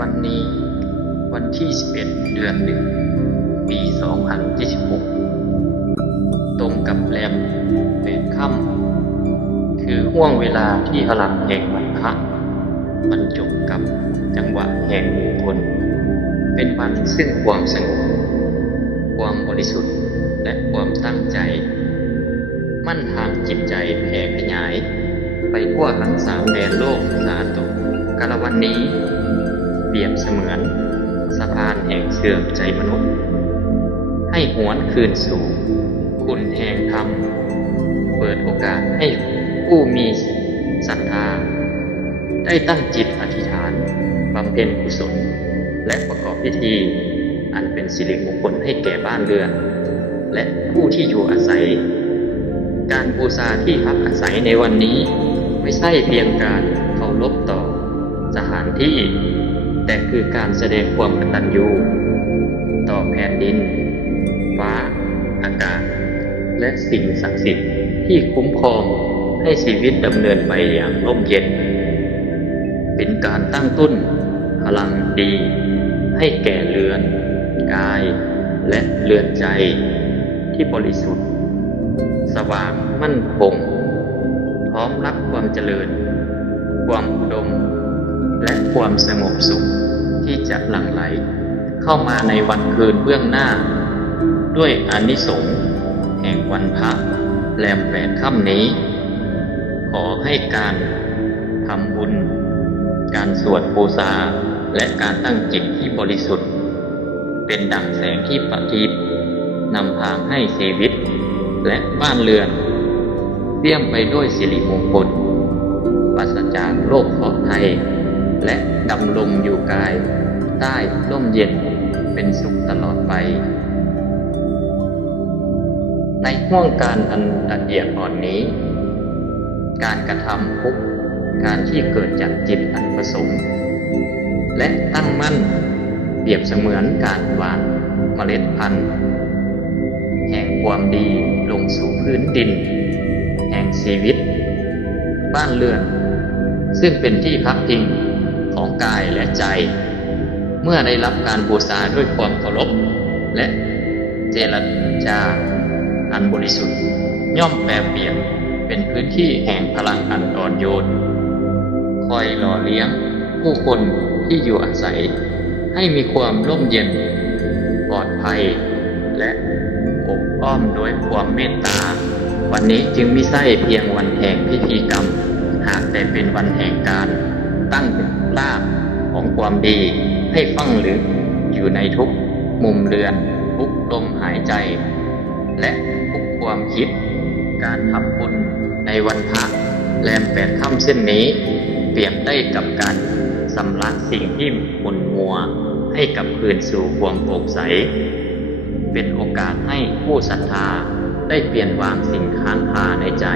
วันนี้วันที่ 11 เดือน 1 ปี 2026 ตรงกับแรม8 ค่ำคือห่วงเวลาที่พลังแห่งวันพระบรรจบกับจังหวะแห่งมงคลเป็นวันซึ่งความสงบความบริสุทธิ์และความตั้งใจมั่นทางจิตใจแผ่ขยายไปทั่วทั้ง3 แดนโลกสาธุกาลวันนี้เปรียบเสมือนสะพานแห่งเสื่อมใจมนุษย์ให้หวนคืนสู่คุณแห่งธรรมเปิดโอกาสให้ผู้มีศรัทธาได้ตั้งจิตอธิษฐานบำเพ็ญกุศลและประกอบพิธีอันเป็นสิริมงคลให้แก่บ้านเรือนและผู้ที่อยู่อาศัยการบูชาที่พักอาศัยในวันนี้ไม่ใช่เพียงการเคารพต่อสถานที่แต่คือการแสดงความกตัญญูต่อแผ่นดินฟ้าอากาศและสิ่งศักดิ์สิทธิ์ที่คุ้มครองให้ชีวิตดำเนินไปอย่างร่มเย็นเป็นการตั้งต้นพลังดีให้แก่เรือนกายและเรือนใจที่บริสุทธิ์สว่างมั่นคงพร้อมรับความเจริญความอุดมและความสงบสุขที่จะหลั่งไหลเข้ามาในวันคืนเบื้องหน้าด้วยอานิสงส์แห่งวันพระแรม8 ค่ำนี้ขอให้การทำบุญการสวดบูชาและการตั้งจิตที่บริสุทธิ์เป็นดั่งแสงที่ประทีปนำทางให้ชีวิตและบ้านเรือนเปี่ยมไปด้วยสิริมงคลปราศจากโรคเคราะห์ภัยและดำรงอยู่กายใต้ร่มเย็นเป็นสุขตลอดไปในห่วงการอันละเอียดอ่อนนี้การกระทำทุกการที่เกิดจากจิตอันประสงค์และตั้งมั่นเปรียบเสมือนการหว่านเมล็ดพันธุ์แห่งความดีลงสู่พื้นดินแห่งชีวิตบ้านเรือนซึ่งเป็นที่พักพิงของกายและใจเมื่อได้รับการบูชาด้วยความเคารพและเจรจาอันบริสุทธิ์ย่อมแปรเปลี่ยนเป็นพื้นที่แห่งพลังอันอ่อนโยนคอยหล่อเลี้ยงผู้คนที่อยู่อาศัยให้มีความร่มเย็นปลอดภัยและอบอ้อมโดยความเมตตาวันนี้จึงมิใช่เพียงวันแห่งพิธีกรรมหากแต่เป็นวันแห่งการตั้งรากของความดีให้ฝังลึกอยู่ในทุกมุมเรือนทุกลมหายใจและทุกความคิดการทำบุญในวันพระแรม8 ค่ำเส้นนี้เปรียบได้กับการสำลักสิ่งที่หม่นมัวให้กลับคืนสู่ความโปร่งใสเป็นโอกาสให้ผู้ศรัทธาได้เปลี่ยนวางสิ่งค้างคาในใจ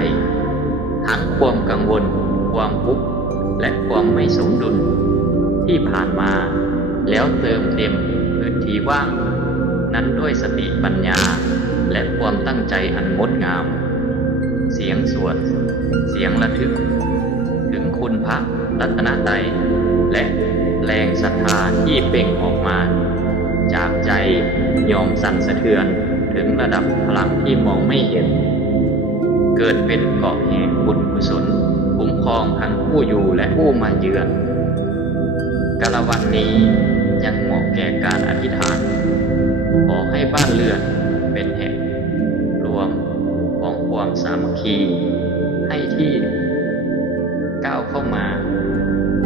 ทั้งความกังวลความทุกข์และความไม่สมดุลที่ผ่านมาแล้วเติมเต็มพื้นที่ว่างนั้นด้วยสติปัญญาและความตั้งใจอันงดงามเสียงสวดเสียงระทึกถึงคุณพระรัตนตรัยและแรงศรัทธาที่เปล่งออกมาจากใจยอมสั่นสะเทือนถึงระดับพลังที่มองไม่เห็นเกิดเป็นเกราะแห่งบุญกุศลคุ้มครองทั้งผู้อยู่และผู้มาเยือนกาลวันนี้ยังเหมาะแก่การอธิษฐานขอให้บ้านเรือนเป็นแห่งรวมของความสามัคคีให้ที่ก้าวเข้ามา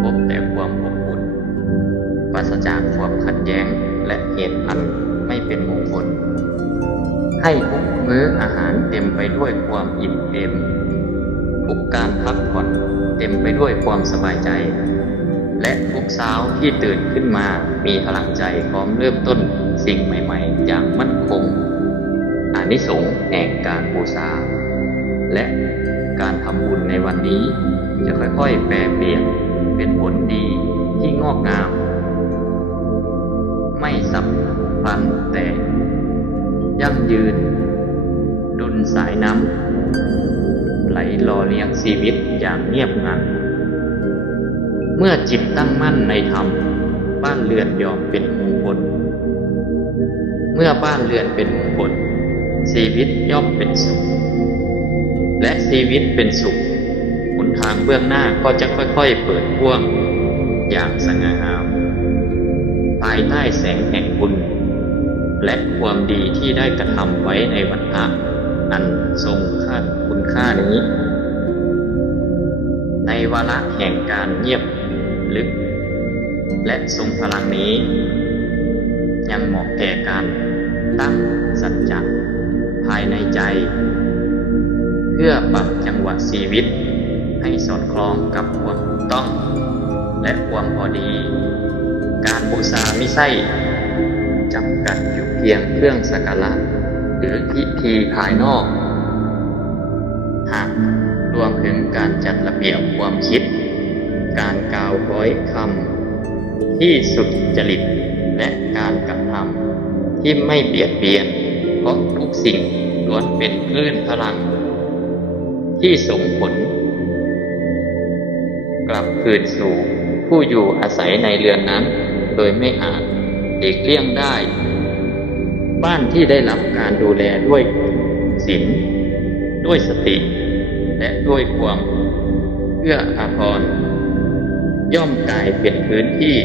พบแต่ความอบอุ่นปราศจากความขัดแย้งและเหตุอันไม่เป็นมงคลให้ทุกมื้ออาหารเต็มไปด้วยความอิ่มเอมทุกการพักผ่อนเต็มไปด้วยความสบายใจและทุกเช้าที่ตื่นขึ้นมามีพลังใจพร้อมเริ่มต้นสิ่งใหม่ๆอย่างมั่นคงอานิสงส์แห่งการบูชาและการทำบุญในวันนี้จะค่อยๆแปรเปลี่ยนเป็นผลดีที่งอกงามไม่สับพลันแต่ยั่งยืนดุลสายน้ำไหลหล่อเลี้ยงชีวิตอย่างเงียบงันเมื่อจิตตั้งมั่นในธรรม บ้านเรือนย่อมเป็นมงคลเมื่อบ้านเรือนเป็นมงคลชีวิตย่อมเป็นสุขและชีวิตเป็นสุขหนทางเบื้องหน้าก็จะค่อยๆเปิดกว้างอย่างสง่างามภายใต้แสงแห่งบุญและความดีที่ได้กระทำไว้ในวันพระอันทรงคุณค่านี้ในวาระแห่งการเงียบลึกและทรงพลังนี้ยังเหมาะแก่การตั้งสัจจะภายในใจเพื่อปรับจังหวะชีวิตให้สอดคล้องกับความถูกต้องและความพอดีการบูชาไม่ใช่จำกัดอยู่เพียงเครื่องสักการะหรือพิธีภายนอกหากรวมถึงการจัดระเบียบความคิดการกล่าวร้อยคำที่สุจริตและการกระทำที่ไม่เบียดเบียนเพราะทุกสิ่งล้วนเป็นคลื่นพลังที่ส่งผลกลับคืนสู่ผู้อยู่อาศัยในเรือนนั้นโดยไม่อาจหลีกเลี่ยงได้บ้านที่ได้รับการดูแลด้วยศีลด้วยสติและด้วยความเอื้ออาทรย่อมกลายเป็นพื้นที่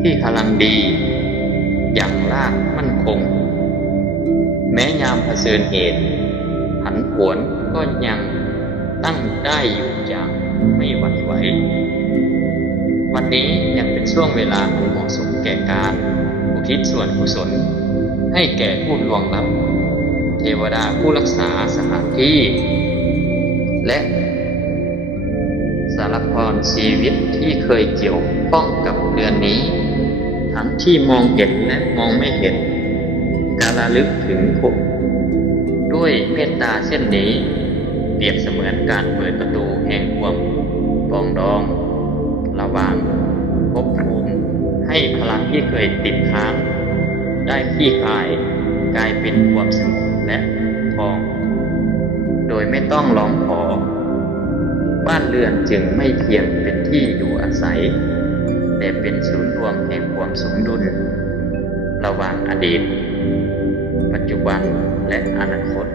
ที่พลังดีอย่างรากมั่นคงแม้ยามเผชิญเหตุผันผวนก็ยังตั้งได้อยู่อย่างไม่หวั่นไหววันนี้ยังเป็นช่วงเวลาอันเหมาะสมแก่การอุทิศส่วนกุศลให้แก่ผู้ล่วงลับเทวดาผู้รักษาสถานที่และสารพรชีวิตที่เคยเกี่ยวข้องกับเรือนนี้ทั้งที่มองเห็นและมองไม่เห็นการระลึกถึงผมด้วยเมตตาเช่นนี้เปรียบเสมือนการเปิดประตูแห่งความปรองดองระหว่างภพภูมิให้พลังที่เคยติดค้างได้คลี่คลายกลายเป็นความสงบและทองโดยไม่ต้องร้องขอบ้านเรือนจึงไม่เพียงเป็นที่อยู่อาศัยแต่เป็นศูนย์รวมแห่งความสมดุลระหว่างอดีตปัจจุบันและอนาคต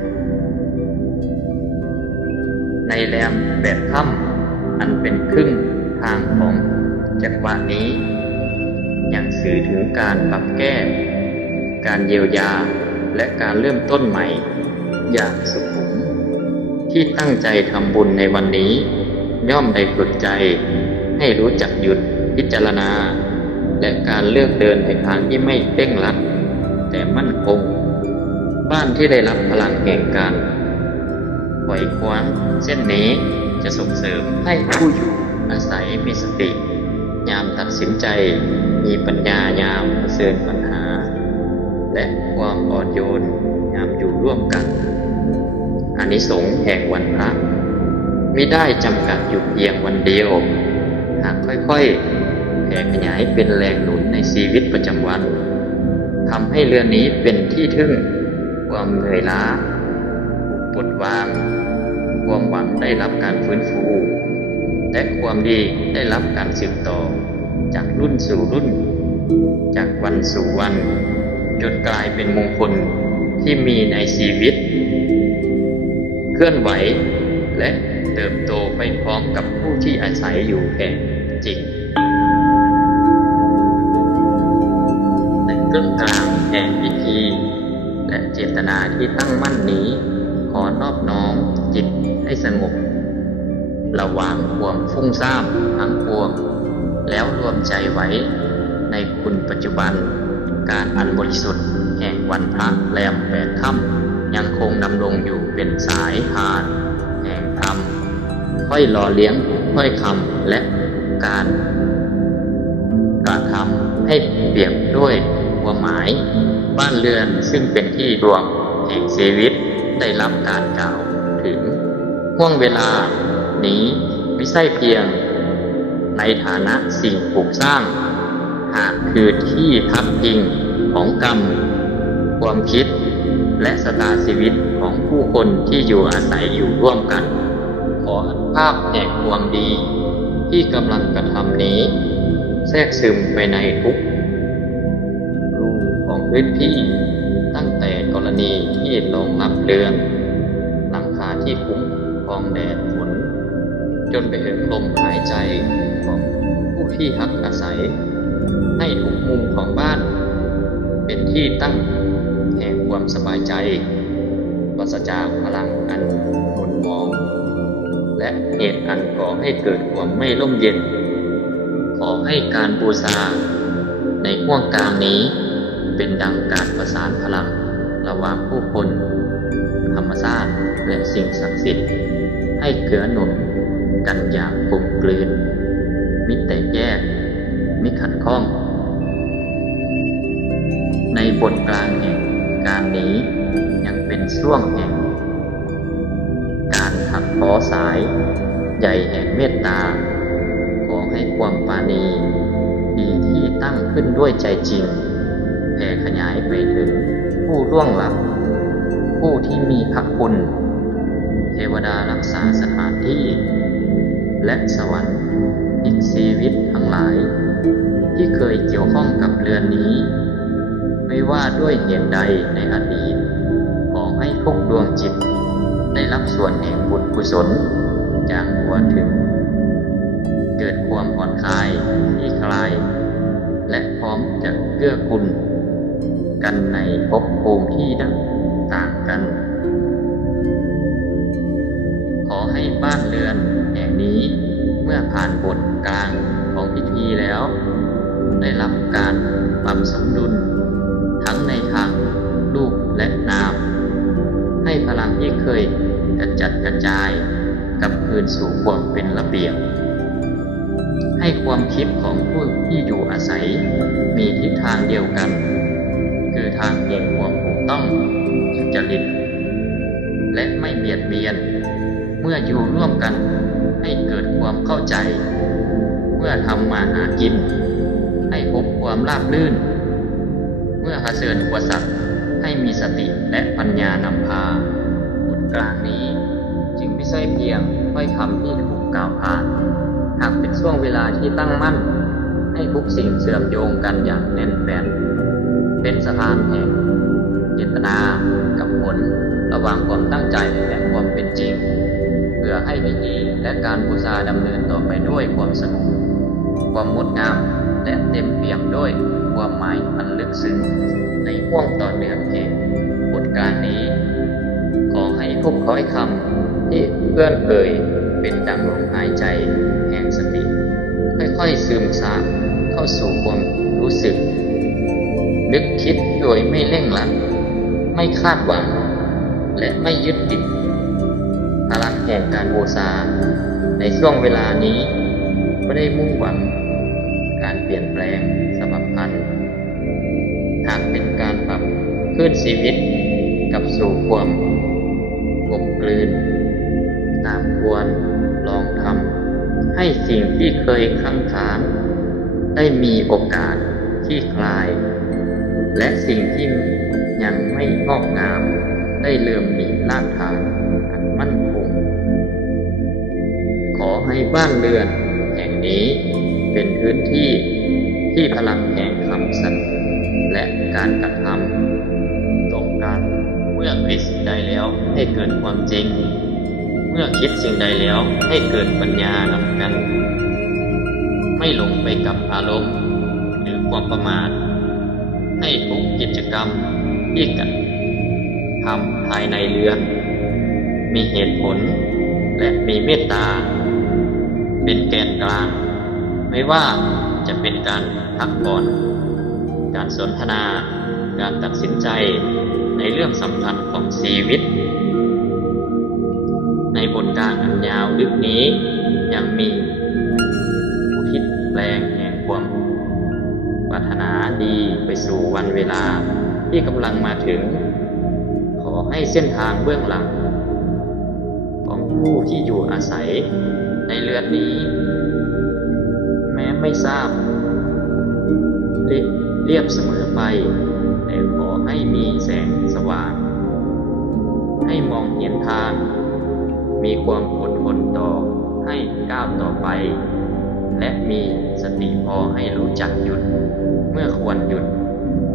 ในแรมแบบถ้ำอันเป็นครึ่งทางของจักรวาลนี้ยังสื่อถึงการปรับแก้การเยียวยาและการเริ่มต้นใหม่อย่างสุขุมที่ตั้งใจทำบุญในวันนี้ย่อมได้ฝึกใจให้รู้จักหยุดพิจารณาและการเลือกเดินในทางที่ไม่เร่งรัดแต่มั่นคงบ้านที่ได้รับพลังแห่งการปล่อยคว้างเช่นนี้จะส่งเสริมให้ผู้อยู่อาศัยมีสติยามตัดสินใจมีปัญญายามเผชิญปัญหาและความอ่อนโยนยามอยู่ร่วมกันอานิสงส์แห่งวันพระมิได้จำกัดอยู่เพียงวันเดียวหากค่อยๆแผ่ขยายเป็นแรงหนุนในชีวิตประจำวันทำให้เรือนนี้เป็นที่ทึ่งความเหนื่อยล้าปลดวางความหวังได้รับการฟื้นฟูและความดีได้รับการสืบต่อจากรุ่นสู่รุ่นจากวันสู่วันจนกลายเป็นมงคลที่มีในชีวิตเคลื่อนไหวและเติบโตไปพร้อมกับผู้ที่อาศัยอยู่แห่งจริงในครึ่งกลางแห่งพิธีและเจตนาที่ตั้งมั่นนี้ขอนอบน้อมจิตให้สงบระหว่างความฟุ้งซ่านทั้งปวงแล้วรวมใจไว้ในคุณปัจจุบันการอันบริสุทธิ์แห่งวันพระแรม8 ค่ำยังคงดำรงอยู่เป็นสายทานแห่งธรรมค่อยหล่อเลี้ยงค่อยคำและการกระทำให้เปรียบด้วยความหมายบ้านเรือนซึ่งเป็นที่รวมแห่งชีวิตได้รับการกล่าวถึงห่วงเวลานี้ไม่ใช่เพียงในฐานะสิ่งปลูกสร้างหากคือที่พักพิงของกรรมความคิดและชะตาชีวิตของผู้คนที่อยู่อาศัยอยู่ร่วมกันขออนุภาพแห่งความดีที่กำลังกระทำนี้ แทรกซึมไปในทุกรูของพื้นที่ตั้งแต่กรณีที่รองรับเรือนหลังคาที่คุ้มครองแดดฝนจนไปถึงลมหายใจของผู้ที่พักอาศัยให้ทุกมุมของบ้านเป็นที่ตั้งแห่งความสบายใจปราศจากพลังอันหม่นหมองและเหตุอันก่อให้เกิดความไม่ร่มเย็นขอให้การบูชาในห่วงกลางนี้เป็นดังการประสานพลังระหว่างผู้คนธรรมชาติและสิ่งศักดิ์สิทธิ์ให้เกื้อหนุนกันอย่างกลมกลืนมิแตกแยกมิขัดข้องในบทกลางแห่งการนี้ยังเป็นช่วงแห่งการถักทอสายใยแห่งเมตตาขอให้ความปราณีดีที่ตั้งขึ้นด้วยใจจริงแผ่ขยายไปถึงผู้ล่วงลับผู้ที่มีพระคุณเทวดารักษาสถานที่และสวรรค์อีกชีวิตทั้งหลายที่เคยเกี่ยวข้องกับเรือนนี้ไม่ว่าด้วยเหตุใดในอดีตขอให้ทุกดวงจิตได้รับส่วนแห่งบุญกุศลอย่างทั่วถึงเกิดความผ่อนคลายคลี่คลายและพร้อมจะเกื้อกูลกันในภพภูมิที่ต่างกันขอให้บ้านเรือนแห่งนี้เมื่อผ่านบทกลางของพิธีแล้วได้รับการปรับสมดุลทั้งในทางรูปและนามให้พลังที่เคยกระจัดกระจายกลับคืนสู่ความเป็นระเบียบให้ความคิดของผู้ที่อยู่อาศัยมีทิศทางเดียวกันคือทางแห่งความถูกต้องสุจริตและไม่เบียดเบียนเมื่ออยู่ร่วมกันให้เกิดความเข้าใจเมื่อทำมาหากินให้พบความราบรื่นเมื่อเผชิญอุปสรรคให้มีสติและปัญญานำพาบทกลางนี้จึงไม่ใช่เพียงถ้อยคำที่ถูกกล่าวผ่านหากเป็นช่วงเวลาที่ตั้งมั่นให้ทุกสิ่งเชื่อมโยงกันอย่างแน่นแฟ้นเป็นสถานแห่งเจตนากับผลระหว่างความตั้งใจและความเป็นจริงเพื่อให้พิธีและการบูชาดำเนินต่อไปด้วยความสนุกความงดงามและเต็มเปี่ยมด้วยความหมายอันลึกซึ้งในห่วงต่อเนื่องแห่งบทการนี้ขอให้ทุกถ้อยคำที่เพื่อนเอ่ยเป็นดังลมหายใจแห่งสติค่อยๆซึมซาบเข้าสู่ความรู้สึกนึกคิดโดยไม่เร่งรัดไม่คาดหวังและไม่ยึดติดพลังแห่งการบูชาในช่วงเวลานี้ไม่ได้มุ่งหวังการเปลี่ยนแปลงสภาพพันธุ์หากเป็นการปรับคืนชีวิตกับสู่ความกลมกลืนตามควรลองทำให้สิ่งที่เคยค้างคานได้มีโอกาสคลี่คลายและสิ่งที่ยังไม่งอกงามได้เริ่มมีรากฐานอันมั่นคงขอให้บ้านเรือนแห่งนี้เป็นพื้นที่ที่พลังแห่งคำสัตย์และการกระทำตรงกันเมื่อคิดสิ่งใดแล้วให้เกิดความจริงเมื่อคิดสิ่งใดแล้วให้เกิดปัญญานำกันไม่หลงไปกับอารมณ์หรือความประมาทให้ทุกกิจกรรมที่กระทำภายในเรือนมีเหตุผลและมีเมตตาเป็นแกนกลางไม่ว่าจะเป็นการพักผ่อนการสนทนาการตัดสินใจในเรื่องสำคัญของชีวิตในบทการอันยาวลึกนี้ยังมีอุทิศแปลงแห่งความปรารถนาดีไปสู่วันเวลาที่กำลังมาถึงขอให้เส้นทางเบื้องหลังของผู้ที่อยู่อาศัยในเรือนนี้แม้ไม่ทราบเรียบเสมอไปแต่ขอให้มีแสงสว่างให้มองเห็นทางมีความอดทนต่อให้ก้าวต่อไป และมีสติพอให้รู้จักหยุดเมื่อควรหยุด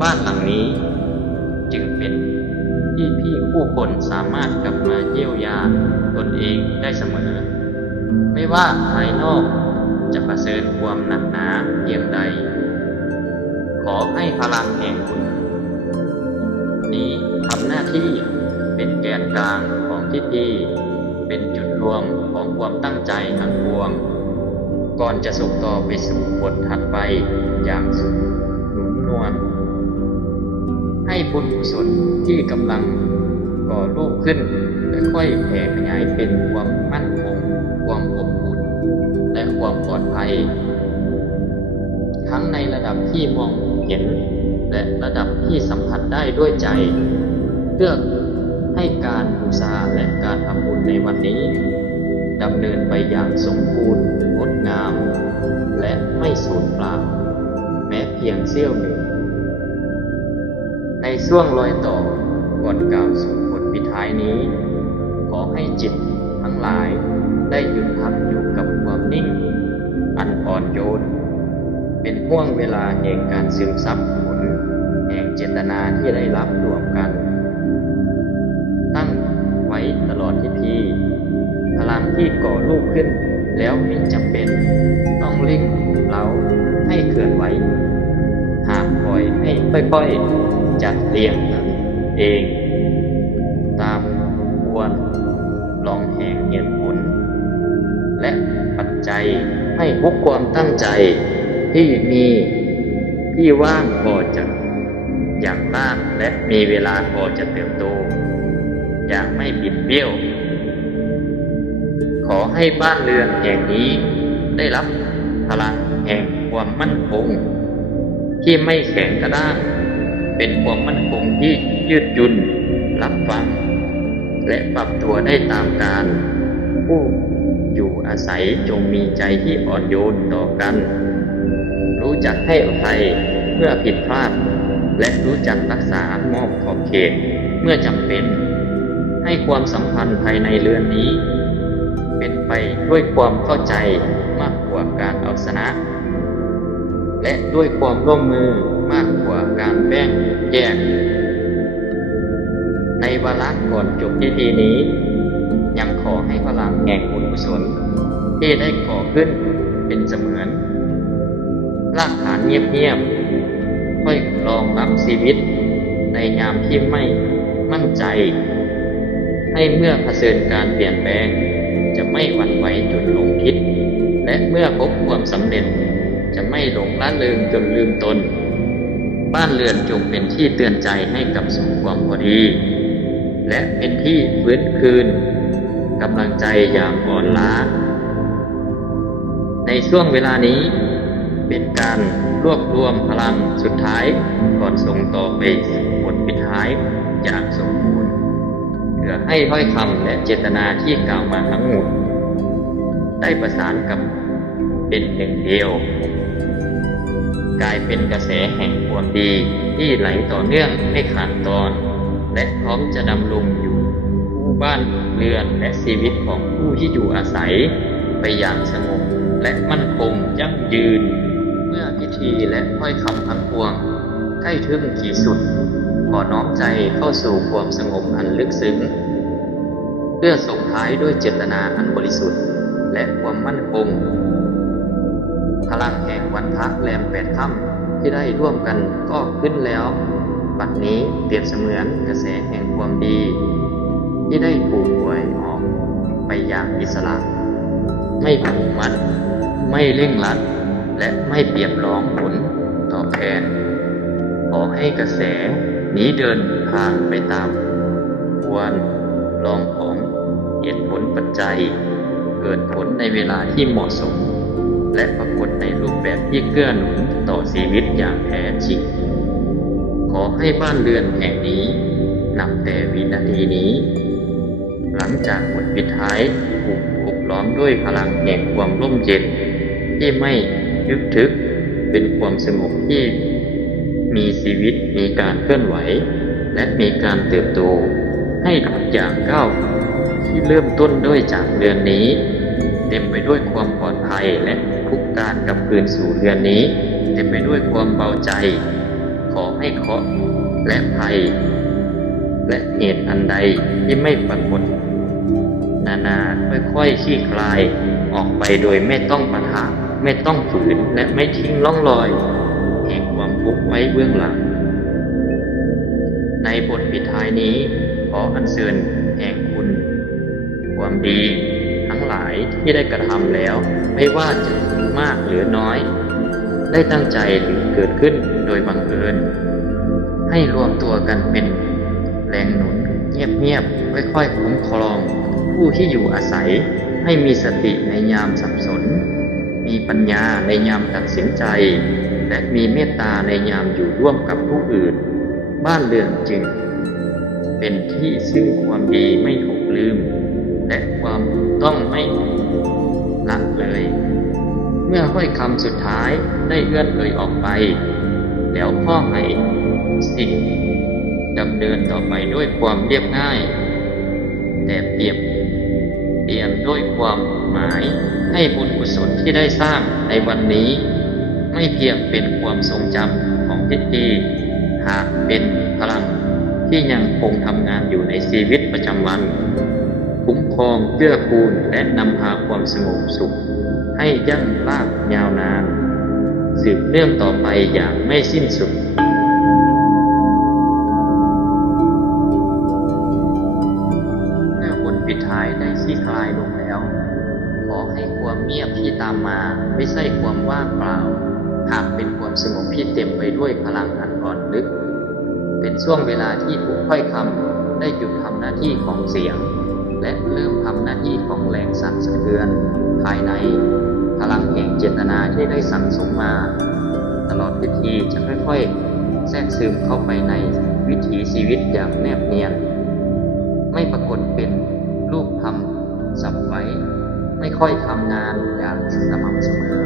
บ้านหลังนี้จึงเป็นที่พี่ผู้คนสามารถกลับมาเยียวยาตนเองได้เสมอไม่ว่าภายนอกจะเผชิญความหนักหนาเพียงใดขอให้พลังแห่งบุญนี้ทำหน้าที่เป็นแกนกลางของพิธีเป็นจุดรวมของความตั้งใจทั้งปวงก่อนจะส่งต่อไปสู่บทถัดไปอย่างสุดหนุนนวลให้บุญกุศลที่กำลังก่อรูปขึ้นค่อยๆแผ่ขยายเป็นความมั่นคงความอบอุ่นและความปลอดภัยทั้งในระดับที่มองเห็นและระดับที่สัมผัสได้ด้วยใจเพื่อให้การบูชาและการทำบุญในวันนี้ดำเนินไปอย่างสมบูรณ์งดงามและไม่สูญเปล่าแม้เพียงเสี้ยวหนึ่งในช่วงรอยต่อก่อนกล่าวสู่บทปิดท้ายนี้ขอให้จิตทั้งหลายได้หยุดพักอยู่กับความนิ่งอันอ่อนโยนเป็นห่วงเวลาแห่งการซึมซับผลแห่งเจตนาที่ได้รับรวมกันตั้งไว้ตลอดพิธีพลังที่ก่อรูปขึ้นแล้วไม่จำเป็นต้องเร่งเร้าให้เคลื่อนไหวหากปล่อยให้ค่อยๆจัดเรียงเองตามควรลองแห่งเหตุผลและปัจจัยให้ทุกความตั้งใจที่มีที่ว่างพอจะอย่างมากและมีเวลาพอจะเติบโตอย่างไม่บิดเบี้ยวขอให้บ้านเรือนแห่งนี้ได้รับพลังแห่งความมั่นคงที่ไม่แข็งกระด้างเป็นความมั่นคงที่ยืดหยุ่นรับฟังและปรับตัวได้ตามกาลผู้อยู่อาศัยจงมีใจที่อ่อนโยนต่อกันรู้จักให้อภัยเมื่อผิดพลาดและรู้จักรักษามอบขอบเขตเมื่อจำเป็นให้ความสัมพันธ์ภายในเรือนนี้เป็นไปด้วยความเข้าใจมากกว่าการเอาชนะและด้วยความร่วมมือมากกว่าการแบ่งแยกในวาระก่อนจบพิธีนี้ยังขอให้พลังแห่งบุญกุศลที่ได้ก่อขึ้นเป็นเสมือนรากฐานเงียบๆค่อยรองรับชีวิตในยามที่ไม่มั่นใจให้เมื่อเผชิญการเปลี่ยนแปลงจะไม่หวั่นไหวจนหลงผิดและเมื่อพบความสำเร็จจะไม่หลงละเลงจนลืมตนบ้านเรือนจงเป็นที่เตือนใจให้กับสู่ความพอดีและเป็นที่ฟื้นคืนกำลังใจอย่างอ่อนล้าในช่วงเวลานี้เป็นการรวบรวมพลังสุดท้ายก่อนส่งต่อไปสู่บทปิดท้ายอย่างสมบูรณ์เพื่อให้ถ้อยคำและเจตนาที่กล่าวมาทั้งหมดได้ประสานกับเป็นหนึ่งเดียวกลายเป็นกระแสแห่งความดีที่ไหลต่อเนื่องไม่ขาดตอนและพร้อมจะดำรงอยู่คู่บ้านเรือนและชีวิตของผู้ที่อยู่อาศัยไปอย่างสงบและมั่นคงยั่งยืนเมื่อพิธีและถ้อยคำทั้งปวงใกล้ถึงขีดสุดขอน้อมใจเข้าสู่ความสงบอันลึกซึ้งเพื่อส่งท้ายด้วยเจตนาอันบริสุทธิ์และความมั่นคงพลังแห่งวันพระแรม8 ค่ำที่ได้ร่วมกันก็ขึ้นแล้วบัดนี้เปรียบเสมือนกระแสแห่งความดีที่ได้ถูกปล่อยออกไปอย่างอิสระไม่ผูกมัดไม่เร่งรัดและไม่เปรียบร้องผลตอบแทนขอให้กระแสนี้เดินทางไปตามควรลองของเหตุผลปัจจัยเกิดผลในเวลาที่เหมาะสมและปรากฏในรูปแบบที่เกื้อหนุนต่อชีวิตอย่างแท้จริงขอให้บ้านเรือนแห่งนี้นับแต่วินาทีนี้หลังจากบทปิดท้ายถูกอบล้อมด้วยพลังแห่งความร่มเย็นที่ไม่ยึกทึกเป็นความสงบที่มีชีวิตมีการเคลื่อนไหวและมีการเติบโตให้ทุกอย่างก้าวที่เริ่มต้นด้วยจากเรือนนี้เต็มไปด้วยความปลอดภัยและค ทุกการกลับคืนสู่เรือนนี้เต็มไปด้วยความเบาใจ ขอให้เคราะห์และภัย และเหตุอันใดที่ไม่ปรากฏนาค่อยๆคลี่คลายออกไปโดยไม่ต้องปะทะไม่ต้องฝืนและไม่ทิ้งร่องรอยแห่งความทุกข์ไว้เบื้องหลังในบทปิดท้ายนี้ขออัญเชิญแห่งคุณความดีทั้งหลายที่ได้กระทำแล้วไม่ว่าจะมากหรือน้อยได้ตั้งใจหรือเกิดขึ้นโดยบังเอิญให้รวมตัวกันเป็นแรงหนุนเงียบๆค่อยๆคุ้มครองผู้ที่อยู่อาศัยให้มีสติในยามสับสนมีปัญญาในยามตัดสินใจและมีเมตตาในยามอยู่ร่วมกับผู้อื่นบ้านเรือนจึงเป็นที่ซึ่งความดีไม่ถูกลืมและความต้องไม่ละเลยเมื่อห้อยคำสุดท้ายได้เอื้อนเอ่ยออกไปแล้วพ่อให้สิ่งดำเนินต่อไปด้วยความเรียบง่ายแต่เปรียบด้วยความหมายให้บุญกุศลที่ได้สร้างในวันนี้ไม่เพียงเป็นความทรงจำของพิธีหากเป็นพลังที่ยังคงทำงานอยู่ในชีวิตประจำวันคุ้มครองเกื้อกูลและนำพาความสงบสุขให้ยั่งลากยาวนานสืบเนื่องต่อไปอย่างไม่สิ้นสุดเมื่อบทปิดท้ายได้คลี่คลายลงแล้วขอให้ความเงียบที่ตามมาไม่ใช่ความว่างเปล่าหากเป็นความสงบที่เต็มไปด้วยพลังอันอ่อนลึกเป็นช่วงเวลาที่ทุกถ้อยคำได้หยุดทำหน้าที่ของเสียงและเริ่มทำหน้าที่ของแรงสั่นสะเทือนภายในพลังแห่งเจตนาที่ได้สั่งสมมาตลอดพิธีจะค่อยๆแทรกซึมเข้าไปในวิถีชีวิตอย่างแนบเนียนไม่ปรากฏเป็นรูปธรรมสับไว้ไม่ค่อยทำงานอย่างสม่ำเสมอ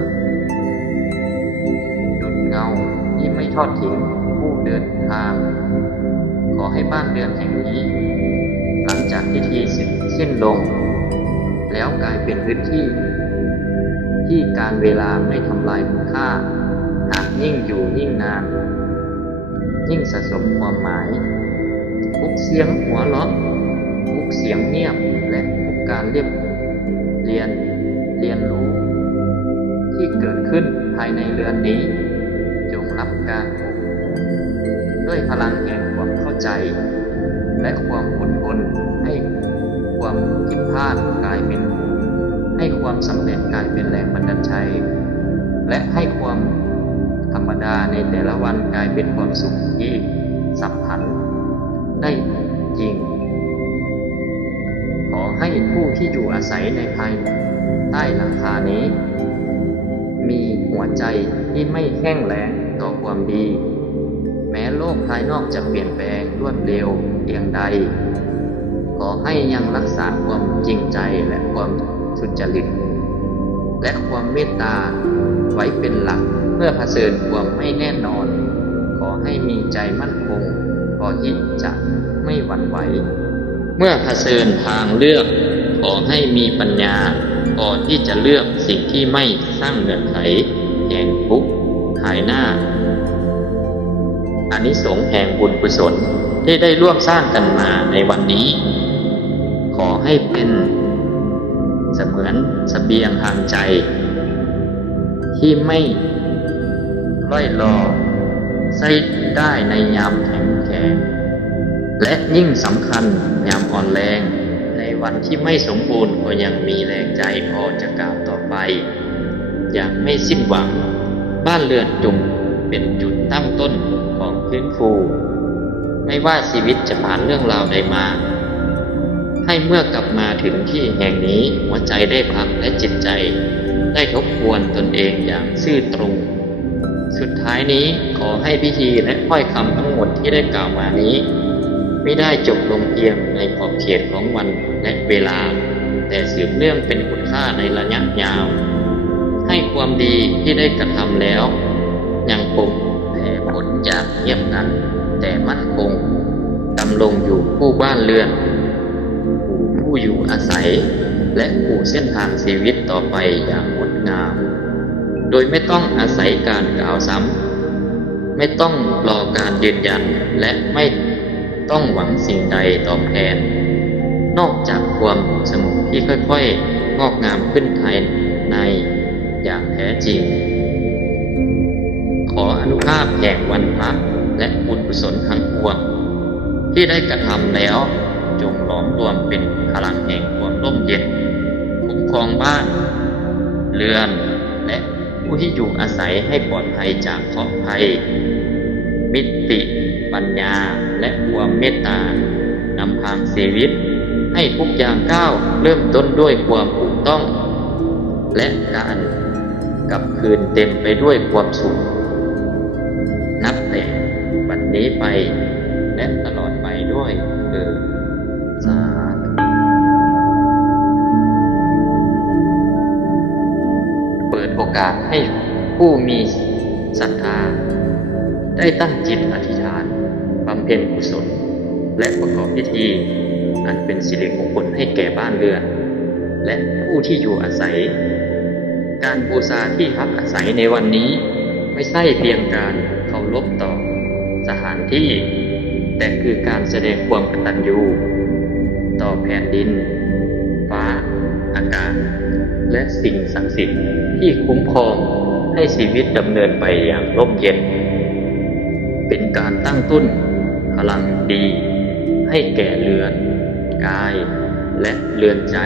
ดุจเงาที่ไม่ทอดทิ้งผู้เดินทางขอให้บ้านเรือนแห่งนี้หลังจากพิธีสิ้นลงแล้วกลายเป็นพื้นที่ที่การเวลาไม่ทำลายคุณค่าหากยิ่งอยู่ยิ่งนานยิ่งสะสมความหมายทุกเสียงหัวเราะทุกเสียงเงียบและทุกการเรียนรู้ที่เกิดขึ้นภายในเรือนนี้จงรับการอบด้วยพลังแห่งความเข้าใจและความอดทนให้ความผิดพลาดกลายเป็นให้ความสำเร็จกลายเป็นแรงบันดาลใจและให้ความธรรมดาในแต่ละวันกลายเป็นความสุขที่สัมพันธ์ได้จริงขอให้ผู้ที่อยู่อาศัยในภายใต้หลังคานี้มีหัวใจที่ไม่แห้งแล้งต่อความดีแม้โลกภายนอกจะเปลี่ยนแปลงรวดเร็วเพียงใดขอให้ยังรักษาความจริงใจและความสุจริตและความเมตตาไว้เป็นหลักเมื่อเผชิญความไม่แน่นอนขอให้มีใจมั่นคงพอที่จะไม่หวั่นไหวเมื่อเผชิญทางเลือกขอให้มีปัญญาพอที่จะเลือกสิ่งที่ไม่สร้างเงื่อนไขแห่งทุกข์ภายหน้าอานิสงส์แห่งบุญกุศลที่ได้ร่วมสร้างกันมาในวันนี้ขอให้เป็นเสมือนเสบียงทางใจที่ไม่ร่อยรอใช้ได้ในยามแข็งแกร่งและยิ่งสำคัญยามอ่อนแรงในวันที่ไม่สมบูรณ์ก็ยังมีแรงใจพอจะก้าวต่อไปอย่างไม่สิ้นหวังบ้านเรือนจงเป็นจุดตั้งต้นของฟื้นฟูไม่ว่าชีวิตจะผ่านเรื่องราวใดมาให้เมื่อกลับมาถึงที่แห่งนี้หัวใจได้พักและจิตใจได้ทบทวนตนเองอย่างซื่อตรงสุดท้ายนี้ขอให้พิธีและถ้อยคำทั้งหมดที่ได้กล่าวมานี้ไม่ได้จบลงเพียงในขอบเขตของวันและเวลาแต่สืบเนื่องเป็นคุณค่าในระยะยาวให้ความดีที่ได้กระทำแล้วยังคงแผ่ผลจากเงียบงันแต่มั่นคงดำรงอยู่ผู้บ้านเรือนผู้อยู่อาศัยและผู้เส้นทางชีวิตต่อไปอย่างงดงาม โดยไม่ต้องอาศัยการกล่าวซ้ำไม่ต้องรอการยืนยันและไม่ต้องหวังสิ่งใดตอบแทนนอกจากความสงบที่ค่อยๆงอกงามขึ้นภายในอย่างแท้จริงขออนุภาพแห่งวันพระและบุญกุศลทั้งปวงที่ได้กระทำแล้วจงหลอมรวมเป็นพลังแห่งความร่มเย็นคุ้มครองบ้านเรือนและผู้ที่อยู่อาศัยให้ปลอดภัยจากเคราะห์ภัยมิติปัญญาและความเมตตานำทางชีวิตให้ทุกอย่างก้าวเริ่มต้นด้วยความถูกต้องและการกลับคืนเต็มไปด้วยความสุขนับแต่บัดนี้ไปและตลอดไปด้วยสาธุเปิดโอกาสให้ผู้มีศรัทธาได้ตั้งจิตอธิษฐานบำเพ็ญกุศลและประกอบพิธีอันเป็นสิริมงคลให้แก่บ้านเรือนและผู้ที่อยู่อาศัยการบูชาที่พักอาศัยในวันนี้ไม่ใช่เพียงการเคารพต่อสถานที่แต่คือการแสดงความกตัญญูต่อแผ่นดินฟ้าอากาศและสิ่งศักดิ์สิทธิ์ที่คุ้มครองให้ชีวิตดำเนินไปอย่างร่มเย็นเป็นการตั้งต้นพลังดีให้แก่เรือนกายและเรือนใจ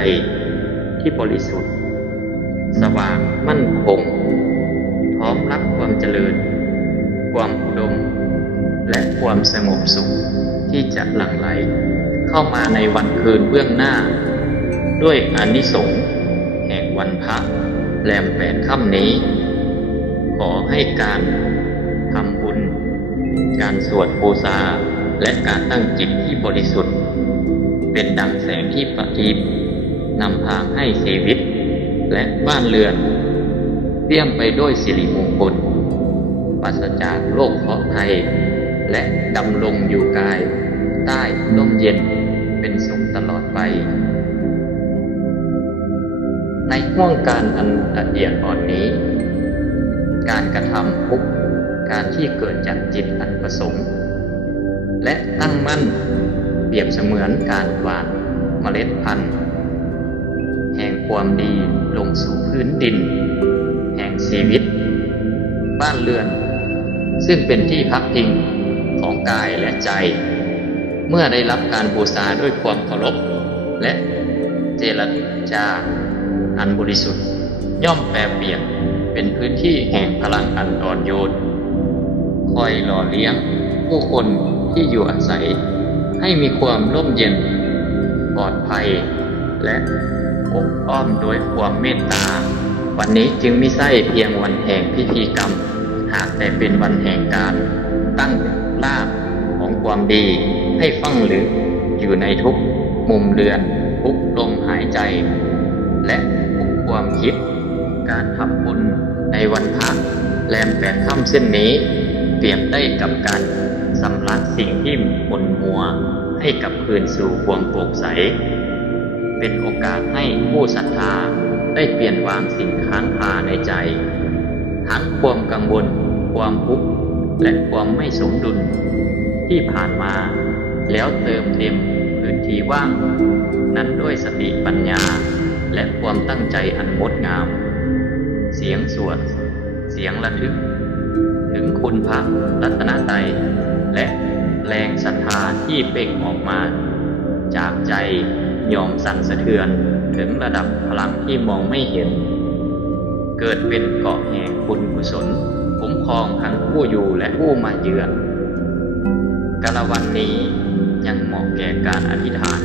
ที่บริสุทธิ์สว่างมั่นคงพร้อมรับความเจริญความอุดมและความสงบสุขที่จะหลั่งไหลเข้ามาในวันคืนเบื้องหน้าด้วยอานิสงส์แห่งวันพระแรม8 ค่ำนี้ขอให้การทำบุญการสวดบูชาและการตั้งจิตที่บริสุทธิ์เป็นดั่งแสงที่ประทีปนำทางให้ชีวิตและบ้านเรือนเปี่ยมไปด้วยสิริมงคลปราศจากโรคเคราะห์ภัยและดำรงอยู่กายใต้ร่มเย็นเป็นสุขตลอดไปในห่วงการอันละเอียดอ่อนนี้การกระทำทุกการที่เกิดจากจิตอันประสงค์และตั้งมั่นเปรียบเสมือนการหว่านเมล็ดพันธุ์แห่งความดีลงสู่พื้นดินแห่งชีวิตบ้านเรือนซึ่งเป็นที่พักพิงของกายและใจเมื่อได้รับการบูชาด้วยความเคารพและเจรจาอันบริสุทธิ์ย่อมแปรเปลี่ยนเป็นพื้นที่แห่งพลังอันอ่อนโยนคอยหล่อเลี้ยงผู้คนที่อยู่อาศัยให้มีความร่มเย็นปลอดภัยและอบอ้อมโดยความเมตตาวันนี้จึงไม่ใช่เพียงวันแห่งพิธีกรรมหากแต่เป็นวันแห่งการตั้งรากของความดีให้ฝังลึกอยู่ในทุกมุมเรือนทุกลมหายใจและทุกความคิดการทำบุญในวันพระแรม8 ค่ำเส้นนี้เปรียบได้กับการสำลักสิ่งที่หม่นมัวให้กลับคืนสู่ความโปร่งใสเป็นโอกาสให้ผู้ศรัทธาได้เปลี่ยนวางสิ่งค้างคาในใจทั้งความกังวลความทุกข์และความไม่สมดุลที่ผ่านมาแล้วเติมเต็มพื้นที่ว่างนั้นด้วยสติปัญญาและความตั้งใจอันงดงามเสียงสวดเสียงระลึกถึงคุณพระรัตนตรัยและแรงศรัทธาที่เปล่งออกมาจากใจยอมสั่นสะเทือนถึงระดับพลังที่มองไม่เห็นเกิดเป็นเกาะแห่งบุญกุศลคุ้มครองทั้งผู้อยู่และผู้มาเยือนกาลวันนี้ยังเหมาะแก่การอธิษฐาน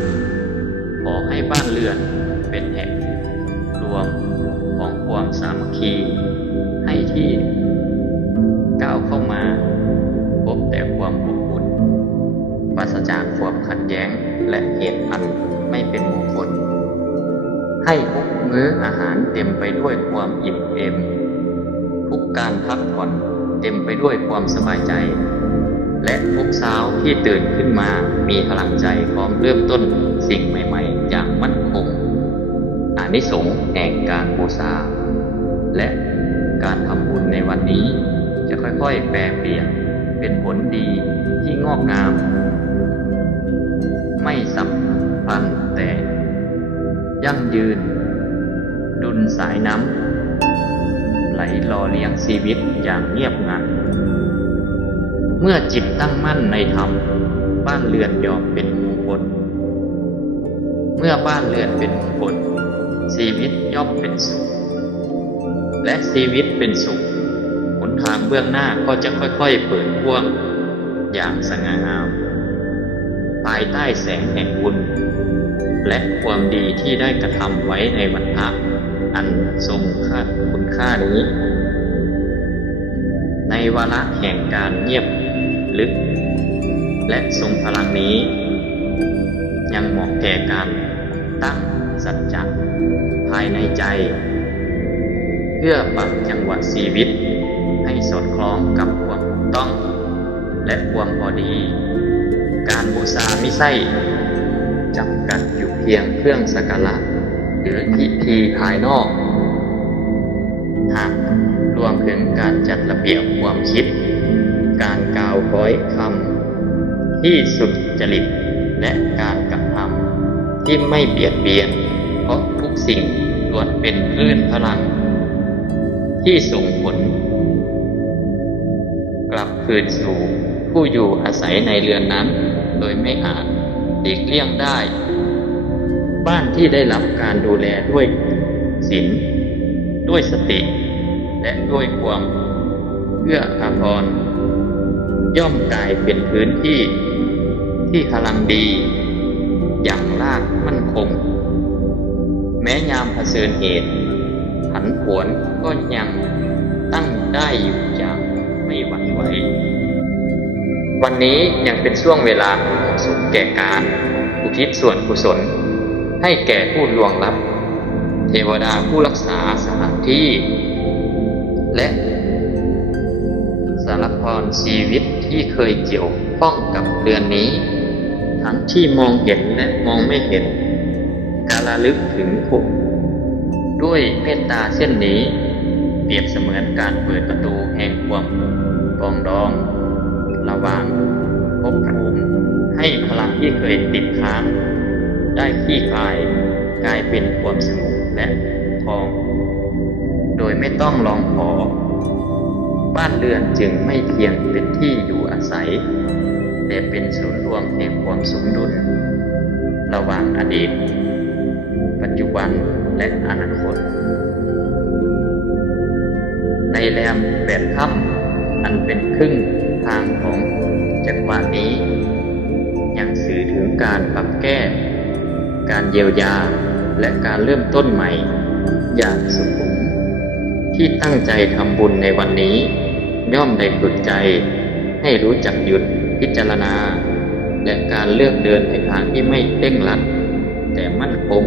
ขอให้บ้านเรือนเป็นแห่งรวมของความสามัคคีให้ที่ก้าวเข้ามาพบแต่ความอบอุ่นปราศจากความขัดแย้งและเหตุอันไม่เป็นมงคลให้ทุกมื้ออาหารเต็มไปด้วยความอิ่มเอมทุกการพักผ่อนเต็มไปด้วยความสบายใจและทุกเช้าที่ตื่นขึ้นมามีพลังใจพร้อมเริ่มต้นสิ่งใหม่ๆอย่างมั่นคงอานิสงส์แห่งการบูชาและ การทำบุญในวันนี้จะค่อยๆแปรเปลี่ยนเป็นผลดีที่งอกงาม ไม่สับพลันแต่ยั่งยืน ดุลสายน้ำไหลหล่อเลี้ยงชีวิตอย่างเงียบงันเมื่อจิตตั้งมั่นในธรรมบ้านเรือนย่อมเป็นมงคลเมื่อบ้านเรือนเป็นมงคลชีวิตย่อมเป็นสุขและชีวิตเป็นสุขหนทางเบื้องหน้าก็จะค่อยๆเปิดกว้างอย่างสง่างามภายใต้แสงแห่งบุญและความดีที่ได้กระทำไว้ในวันพระอันทรงคุณค่านี้ในวาระแห่งการเงียบลึกและทรงพลังนี้ยังเหมาะแก่การตั้งสัจจะภายในใจเพื่อปรับจังหวะชีวิตให้สอดคล้องกับความถูกต้องและความพอดีการบูชาไม่ใช่จำกัดอยู่เพียงเครื่องสักการะหรือพิธีภายนอกหากรวมถึงการจัดระเบียบความคิดการกล่าวถ้อยคำที่สุจริตและการกระทำที่ไม่เบียดเบียนเพราะทุกสิ่งล้วนเป็นคลื่นพลังที่ส่งผลกลับคืนสู่ผู้อยู่อาศัยในเรือนนั้นโดยไม่อาจหลีกเลี่ยงได้บ้านที่ได้รับการดูแลด้วยศีลด้วยสติและด้วยความเอื้ออาทรย่อมกลายเป็นพื้นที่ที่พลังดีอย่างรากมั่นคงแม้ยามเผชิญเหตุผันผวนก็ยังตั้งได้อยู่อย่างไม่หวั่นไหววันนี้ยังเป็นช่วงเวลาเหมาะสมแก่การอุทิศส่วนกุศลให้แก่ผู้ล่วงลับเทวดาผู้รักษาสถานที่และสารพรชีวิตที่เคยเกี่ยวข้องกับเรือนนี้ทั้งที่มองเห็นและมองไม่เห็นการระลึกถึงผู้ด้วยเมตตาเช่นนี้เปรียบเสมือนการเปิดประตูแห่งความปรองดองระหว่างภพภูมิให้พลังที่เคยติดค้างได้คลี่คลายกลายเป็นความสงบและทองโดยไม่ต้องร้องขอบ้านเรือนจึงไม่เพียงเป็นที่อยู่อาศัยแต่เป็นศูนย์รวมแห่งความสมดุลระหว่างอดีตปัจจุบันและอนาคตในแรม8 ค่ำอันเป็นครึ่งทางของจักรวาลนี้ยังสื่อถึงการปรับแก้การเยียวยาและการเริ่มต้นใหม่อย่างสุขุมที่ตั้งใจทำบุญในวันนี้ย่อมได้ฝึกใจให้รู้จักหยุดพิจารณาและการเลือกเดินในทางที่ไม่เร่งรัดแต่มั่นคง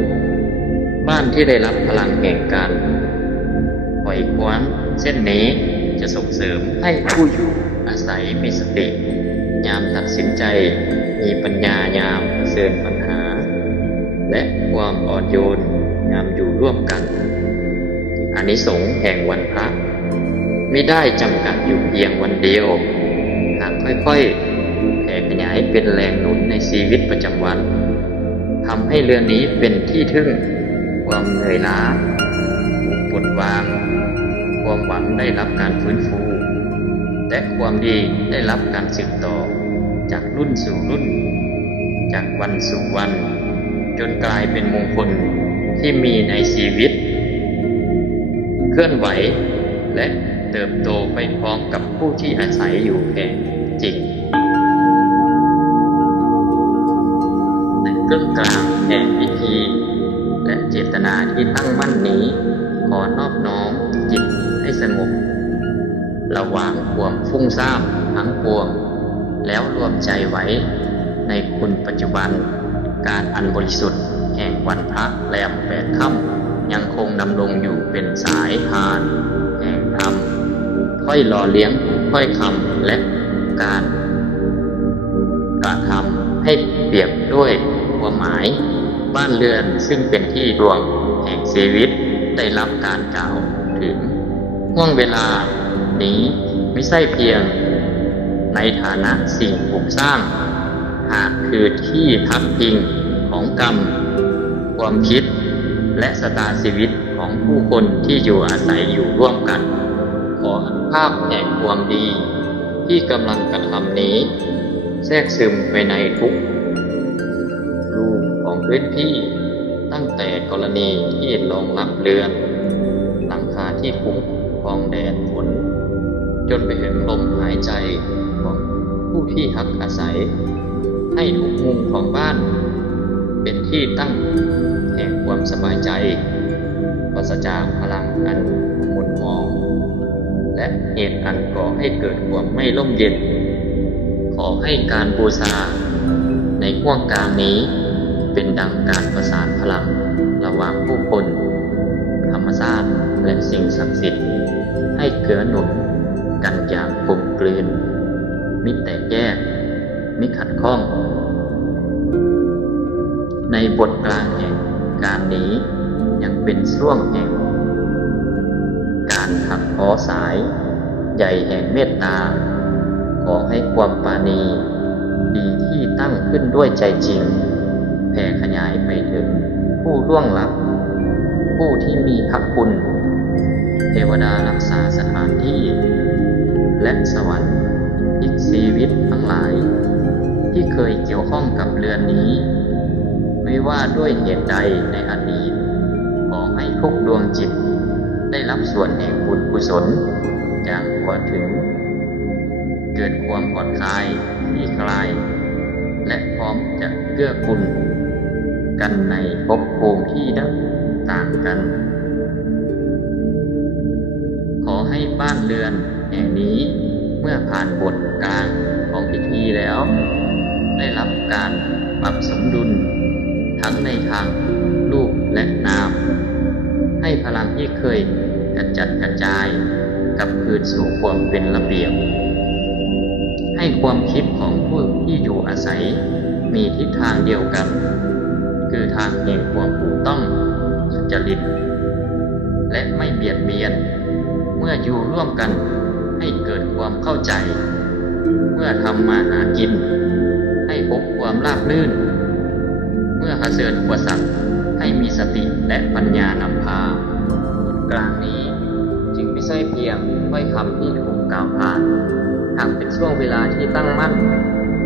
บ้านที่ได้รับพลังแห่งการปล่อยกว้างเช่นนี้จะส่งเสริมให้ผู้อยู่อาศัยมีสติยามตัดสินใจมีปัญญายามเผชิญปัญหาและความอ่อนโยนยามอยู่ร่วมกันอานิสงส์แห่งวันพระมิได้จำกัดอยู่เพียงวันเดียวหากค่อยๆแผ่ขยายเป็นแรงหนุนในชีวิตประจำวันทำให้เรือนนี้เป็นที่ทึ่งความเหนื่อยล้าปลดวางความหวังได้รับการฟื้นฟูและความดีได้รับการสืบต่อจากรุ่นสู่รุ่นจากวันสู่วันจนกลายเป็นมงคลที่มีในชีวิตเคลื่อนไหวและเติบโตไปพร้อมกับผู้ที่อาศัยอยู่แห่งจริงในเบื้องกลางแห่งพิธีและเจตนาที่ตั้งมั่นนี้ขอนอบน้อมจิตให้สงบระวางความฟุ้งซ่านทั้งปวงแล้วรวมใจไว้ในคุณปัจจุบันการอันบริสุทธิ์แห่งวันพระแรม8 ค่ำยังคงดำรงอยู่เป็นสายทานแห่งธรรมค่อยหล่อเลี้ยงค่อยคำและการกระทำให้เปรียบด้วยความหมายบ้านเรือนซึ่งเป็นที่รวมแห่งชีวิตได้รับการกล่าวถึง ห่วงเวลานี้ไม่ใช่เพียงในฐานะสิ่งปลูกสร้าง หากคือที่พักพิงของกรรม ความคิดและชะตาชีวิตของผู้คนที่อยู่อาศัยอยู่ร่วมกัน ขออนุภาพแห่งความดีที่กำลังกระทำนี้แทรกซึมไปในทุกรูของพื้นที่ตั้งแต่กรณีที่รองรับเรือนหลังคาที่คุ้มครองแดดฝนจนไปถึงลมหายใจของผู้ที่พักอาศัยให้ทุกมุมของบ้านเป็นที่ตั้งแห่งความสบายใจปราศจากพลังอันหม่นหมองและเหตุอันก่อให้เกิดความไม่ร่มเย็นขอให้การบูชาในห่วงกลางนี้เป็นดังการประสานพลังระหว่างผู้คนธรรมชาติและสิ่งศักดิ์สิทธิ์ให้เกื้อหนุนกันอย่างกลมกลืนมิแตกแยกมิขัดข้องในบทกลางแห่งการนี้ยังเป็นช่วงแห่งการขับพ้อสายใหญ่แห่งเมตตาขอให้ความปราณีดีที่ตั้งขึ้นด้วยใจจริงแผ่ขยายไปถึงผู้ล่วงลับผู้ที่มีพระคุณเทวดารักษาสถานที่และสวรรค์อีกชีวิตทั้งหลายที่เคยเกี่ยวข้องกับเรือนนี้ไม่ว่าด้วยเหตุใดในอดีตขอให้ทุกดวงจิตได้รับส่วนแห่งบุญกุศลอย่างทั่วถึงเกิดความผ่อนคลายคลี่คลายและพร้อมจะเกื้อกูลกันในภพภูมิที่ต่างกันขอให้บ้านเรือนแห่งนี้เมื่อผ่านบทกลางของพิธีแล้วได้รับการปรับสมดุลทั้งในทางรูปและนามให้พลังที่เคยกระจัดกระจายกลับคืนสู่ความเป็นระเบียบให้ความคิดของผู้ที่อยู่อาศัยมีทิศทางเดียวกันคือทางแห่งความถูกต้องสุจริตและไม่เบียดเบียนเมื่ออยู่ร่วมกันให้เกิดความเข้าใจเมื่อทำมาหากินให้พบความราบรื่นเมื่อเผชิญอุปสรรคให้มีสติและปัญญานำพาบทกลางนี้จึงไม่ใช่เพียงถ้อยคำที่ถูกกล่าวผ่านหากเป็นช่วงเวลาที่ตั้งมั่น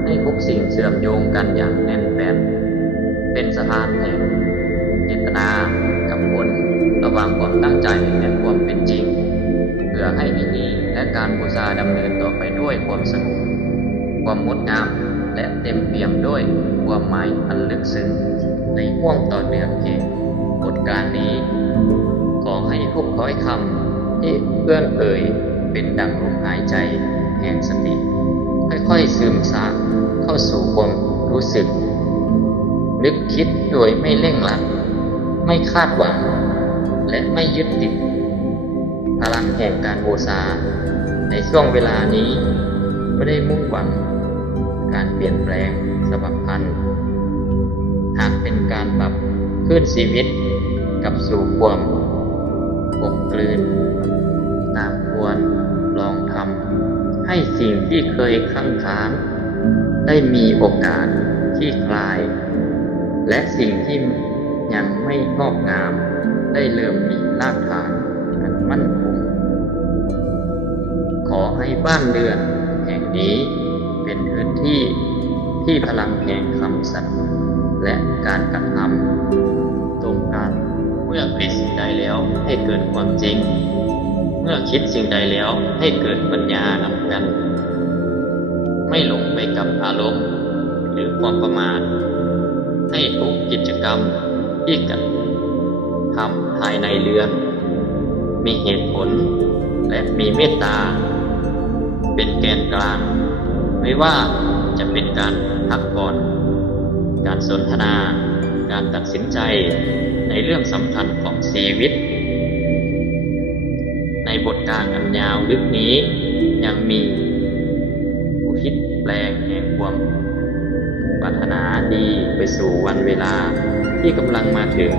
ให้ทุกสิ่งเชื่อมโยงกันอย่างแน่นแฟ้นเป็นสะพานแห่งเจตนากับผลระหว่างความตั้งใจและความเป็นจริงเพื่อให้พิธีและการบูชาดำเนินต่อไปด้วยความสงบความงดงามและเต็มเปี่ยมด้วยความหมายอันลึกซึ้งในห่วงต่อเนื่องแห่งบทการนี้ขอให้ทุกถ้อยคำที่เอื้อนเอ่ยเป็นดังลมหายใจแห่งสติค่อยๆซึมซาบเข้าสู่ความรู้สึกนึกคิดโดยไม่เร่งรัดไม่คาดหวังและไม่ยึดติดพลังแห่งการบูชาในช่วงเวลานี้ไม่ได้มุ่งหวังการเปลี่ยนแปลงสภาพพันธุ์หากเป็นการปรับขึ้นชีวิตกับสู่ความกลมกลืนตามควรลองทำให้สิ่งที่เคยค้างคานได้มีโอกาสที่คลายและสิ่งที่ยังไม่งอกงามได้เริ่มมีรากฐานอันมั่นคงขอให้บ้านเรือนแห่งนี้เป็นพื้นที่ที่พลังแห่งคำสัตย์และการกระทำตรงกันเมื่อคิดสิ่งใดแล้วให้เกิดความจริงเมื่อคิดสิ่งใดแล้วให้เกิดปัญญานำกันไม่หลงไปกับอารมณ์หรือความประมาทให้ทุกกิจกรรมที่กระทำภายในเรือนมีเหตุผลและมีเมตตาเป็นแกนกลางไม่ว่าจะเป็นการพักผ่อนการสนทนาการตัดสินใจในเรื่องสำคัญของชีวิตในบทกลางอันยาวลึกนี้ยังมีอุทิศแปลงแห่งความปรารถนาดีไปสู่วันเวลาที่กำลังมาถึง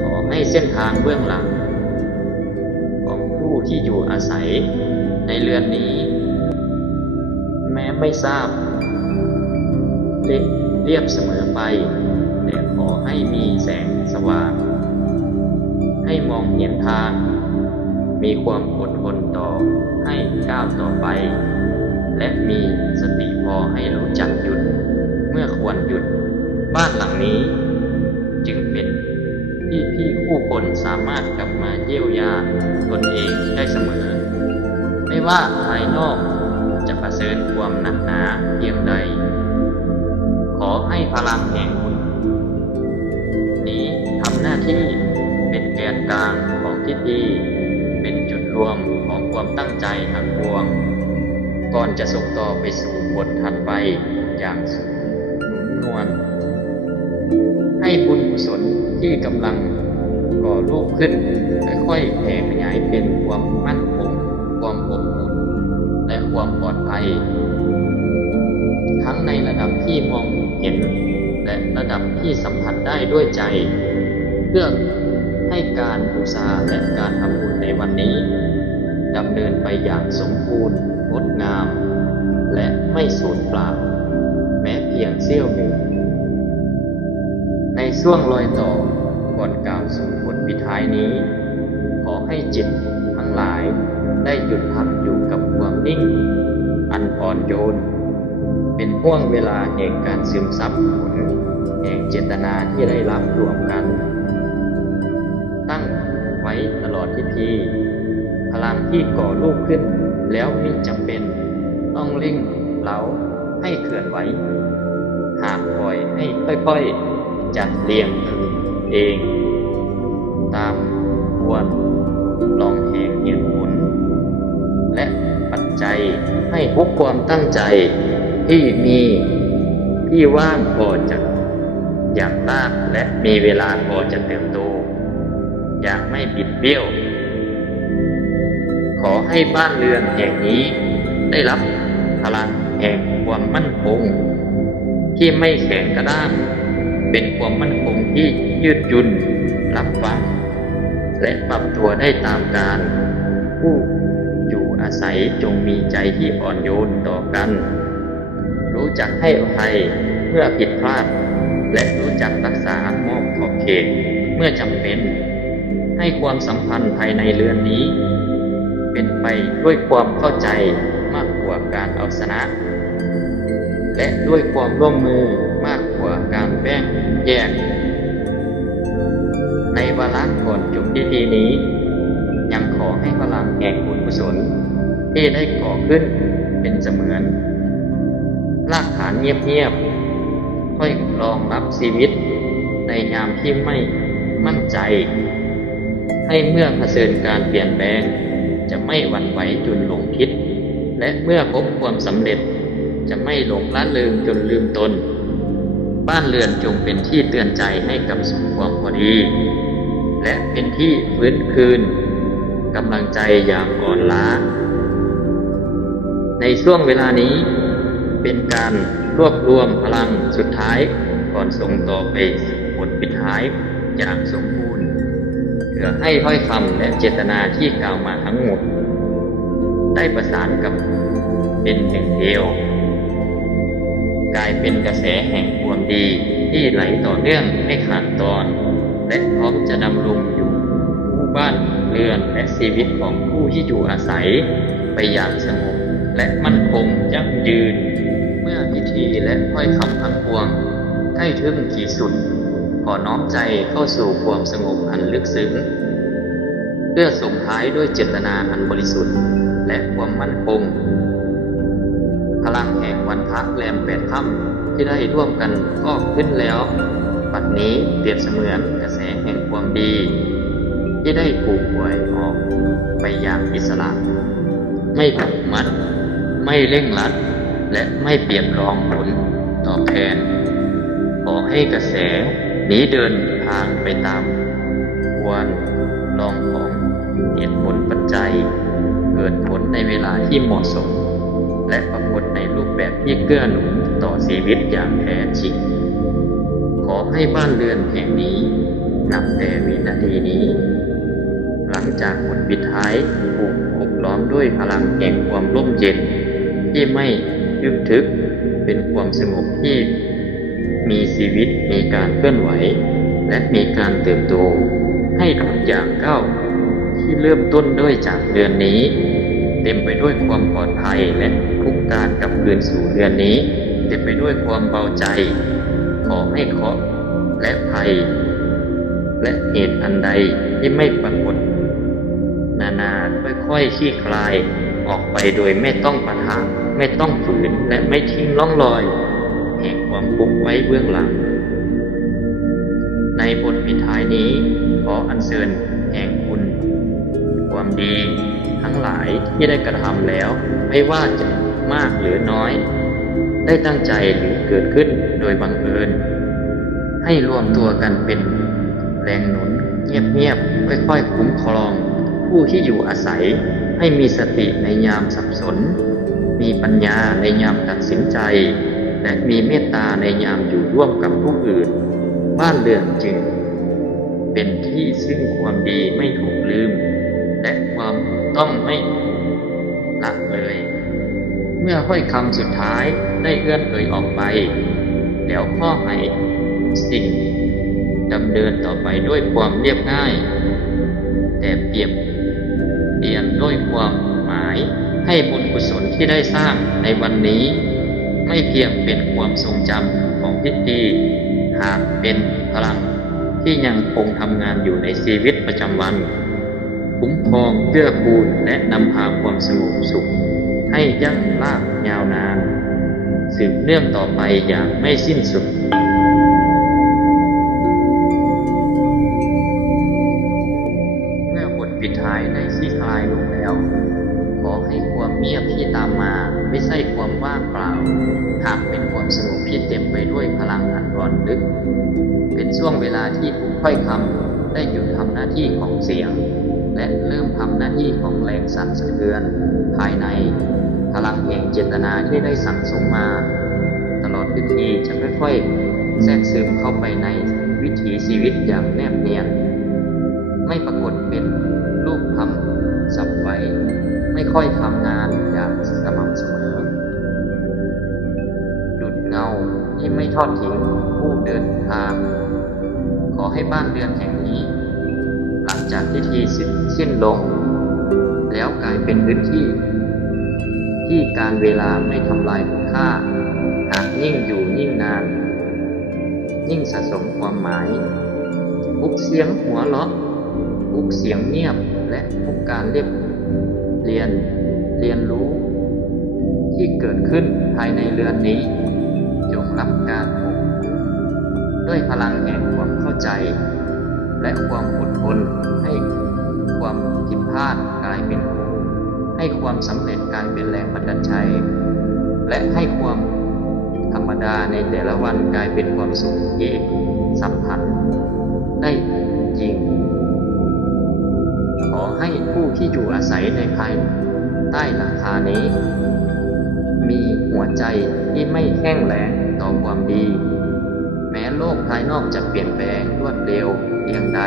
ขอให้เส้นทางเบื้องหลังของผู้ ที่อยู่อาศัยในเรือนนี้ แม้ไม่ทราบเรียบเสมอไปแต่ขอให้มีแสงสว่างให้มองเห็นทางมีความอดทนต่อให้ก้าวต่อไปและมีสติพอให้รู้จักหยุดเมื่อควรหยุดบ้านหลังนี้จึงเป็นที่ผู้คนสามารถกลับมาเยียวยาตนเองได้เสมอไม่ว่าภายนอกจะเผชิญความหนักหนาเพียงใดขอให้พลังแห่งบุญนี้ทำหน้าที่เป็นแกนกลางของทิศดีเป็นจุดรวมของความตั้งใจทั้งปวงก่อนจะส่งต่อไปสู่บทถัดไปอย่างหนุ่มนวลให้บุญกุศลที่กำลังก่อรูปขึ้นค่อยๆแผ่ขยายเป็นความมั่นคงความอบอุ่นและความปลอดภัยทั้งในระดับที่มองเห็นและระดับที่สัมผัสได้ด้วยใจเพื่อให้การบูชาและการทำบุญในวันนี้ดำเนินไปอย่างสมบูรณ์งดงามและไม่สูญเปล่าแม้เพียงเสี้ยวหนึ่งในช่วงรอยต่อก่อนกล่าวสู่บทปิดท้ายนี้ขอให้จิตทั้งหลายได้หยุดพักอยู่กับความนิ่งอันอ่อนโยนเป็นห่วงเวลาแห่งการซึมซับผลแห่งเจตนาที่ได้รับรวมกันตั้งไว้ตลอดพิธีพลังที่ก่อรูปขึ้นแล้วมิจำเป็นต้องเร่งเร้าให้เคลื่อนไหวหากปล่อยให้ค่อยๆจัดเรียงเองตามควรลองแห่งเหตุผลและปัจจัยให้ทุกความตั้งใจที่มีที่ว่างพอจะอย่างมากและมีเวลาพอจะเติบโตอย่างไม่บิดเบี้ยวขอให้บ้านเรือนแห่งนี้ได้รับพลังแห่งความมั่นคงที่ไม่แข็งกระด้างเป็นความมั่นคงที่ยืดหยุ่นรับฟังและปรับตัวได้ตามกาลผู้อยู่อาศัยจงมีใจที่อ่อนโยนต่อกันรู้จักให้อภัยเมื่อผิดพลาดและรู้จักรักษามอบขอบเขตเมื่อจำเป็นให้ความสัมพันธ์ภายในเรือนนี้เป็นไปด้วยความเข้าใจมากกว่าการเอาชนะและด้วยความร่วมมือมากกว่าการแบ่งแยกในวาระก่อนจบพิธีนี้ยังขอให้พลังแห่งบุญกุศลที่ได้ก่อขึ้นเป็นเสมือนรากฐานเงียบๆค่อยรองรับชีวิตในยามที่ไม่มั่นใจให้เมื่อเผชิญการเปลี่ยนแปลงจะไม่หวั่นไหวจนหลงคิดและเมื่อพบความสำเร็จจะไม่หลงละเลยจนลืมตนบ้านเรือนจงเป็นที่เตือนใจให้กับสุขความพอดีและเป็นที่ฟื้นคืนกำลังใจอย่างอ่อนล้าในช่วงเวลานี้เป็นการรวบรวมพลังสุดท้ายก่อนส่งต่อไปบทปิดท้ายอย่างสมบูรณ์เพื่อให้ถ้อยคำและเจตนาที่กล่าวมาทั้งหมดได้ประสานกับเป็นหนึ่งเดียวกลายเป็นกระแสแห่งความดีที่ไหลต่อเนื่องไม่ขาดตอนและพร้อมจะดำรงอยู่ผู้บ้านเรือนและชีวิตของผู้ที่อยู่อาศัยไปอย่างสงบและมั่นคงยั่งยืนเมื่อพิธีและถ้อยคำทั้งปวงใกล้ถึงที่สุดขอน้อมใจเข้าสู่ความสงบอันลึกซึ้งเพื่อส่งท้ายด้วยเจตนาอันบริสุทธิ์และความมั่นคงพลังแห่งวันพระแรม8 ค่ำที่ได้ร่วมกันก็ขึ้นแล้วบัดนี้เปรียบเสมือนกระแสแห่งความดีที่ได้ถูกปล่อยออกไปอย่างอิสระไม่ผูกมัดไม่เร่งรัดและไม่เปรียบรองผลตอบแทนขอให้กระแสนี้เดินทางไปตามควรลองของเหตุผลปัจจัยเกิดผลในเวลาที่เหมาะสมและปรากฏในรูปแบบที่เกื้อหนุนต่อชีวิตอย่างแท้จริงขอให้บ้านเรือนแห่งนี้นับแต่วินาทีนี้หลัง องจากบทปิดท้ายถูกอบล้อมด้วยพลังแห่งความร่มเย็นที่ไม่ทึบทึกเป็นความสงบที่มีชีวิตมีการเคลื่อนไหวและมีการเติบโตให้ทุกอย่างก้าวที่เริ่มต้นด้วยจากเดือนนี้เต็มไปด้วยความปลอดภัยและทุกการกลับคืนสู่เดือนนี้เต็มไปด้วยความเบาใจขอให้เคราะห์และภัยและเหตุอันใดที่ไม่ปรากฏนาค่อยๆคลี่คลายออกไปโดยไม่ต้องปะทะไม่ต้องฝืนและไม่ทิ้งร่องรอยแห่งความทุกข์ไว้เบื้องหลังในบทปิดท้ายนี้ขออัญเชิญแห่งคุณความดีทั้งหลายที่ได้กระทำแล้วไม่ว่าจะมากหรือน้อยได้ตั้งใจหรือเกิดขึ้นโดยบังเอิญให้รวมตัวกันเป็นแรงหนุนเงียบๆค่อยๆคุ้มครองผู้ที่อยู่อาศัยให้มีสติในยามสับสนมีปัญญาในยามตัดสินใจและมีเมตตาในยามอยู่ร่วมกับผู้อื่นบ้านเรือนจึงเป็นที่ซึ่งความดีไม่ถูกลืมและความต้องไม่ละเลยเมื่อถ้อยคำสุดท้ายได้เอื้อนเอ่ยออกไปแล้วข้อให้สิ่งดำเนินต่อไปด้วยความเรียบง่ายแต่เปรียบเรียนด้วยความหมายให้บุญกุศลที่ได้สร้างในวันนี้ไม่เพียงเป็นความทรงจำของพิธีหากเป็นพลังที่ยังคงทำงานอยู่ในชีวิตประจำวันคุ้มครองเกื้อกูลและนำพาความสงบสุขให้ยั่งลากยาวนานสืบเนื่องต่อไปอย่างไม่สิ้นสุดเมื่อบทปิดท้ายได้คลี่คลายลงแล้วขอให้ความเงียบที่ตามมาไม่ใช่ความว่างเปล่าหากเป็นความสงบที่เต็มไปด้วยพลังอันร้อนลึกเป็นช่วงเวลาที่ถ้อยคำได้หยุดทำหน้าที่ของเสียงและเริ่มทำหน้าที่ของแรงสั่นสะเทือนภายในพลังแห่งเจตนาที่ได้สั่งสมมาตลอดพิธีจะค่อยๆแทรกซึมเข้าไปในวิถีชีวิตอย่างแนบเนียนไม่ปรากฏเป็นรูปคำสับไว้ไม่ค่อยทำงานอย่างสม่ำเสมอดุจเงาที่ไม่ทอดทิ้งผู้เดินทางขอให้บ้านเรือนแห่งนี้หลังจากพิธีสิ้นลงแล้วกลายเป็นพื้นที่ที่การเวลาไม่ทำลายคุณค่าหากยิ่งอยู่ยิ่งนานยิ่งสะสมความหมายทุกเสียงหัวเราะทุกเสียงเงียบและทุกการเรียนรู้ที่เกิดขึ้นภายในเรือนนี้จงรับการด้วยพลังแห่งความเข้าใจและความอดทนให้ความผิดพลาดกลายเป็นครูให้ความสำเร็จกลายเป็นแรงบันดาลใจและให้ความธรรมดาในแต่ละวันกลายเป็นความสุขที่สัมผัสได้จริงขอให้ผู้ที่อยู่อาศัยในภายใต้หลังคานี้มีหัวใจที่ไม่แห้งแล้งต่อความดีแม้โลกภายนอกจะเปลี่ยนแปลงรวดเร็วเพียงใด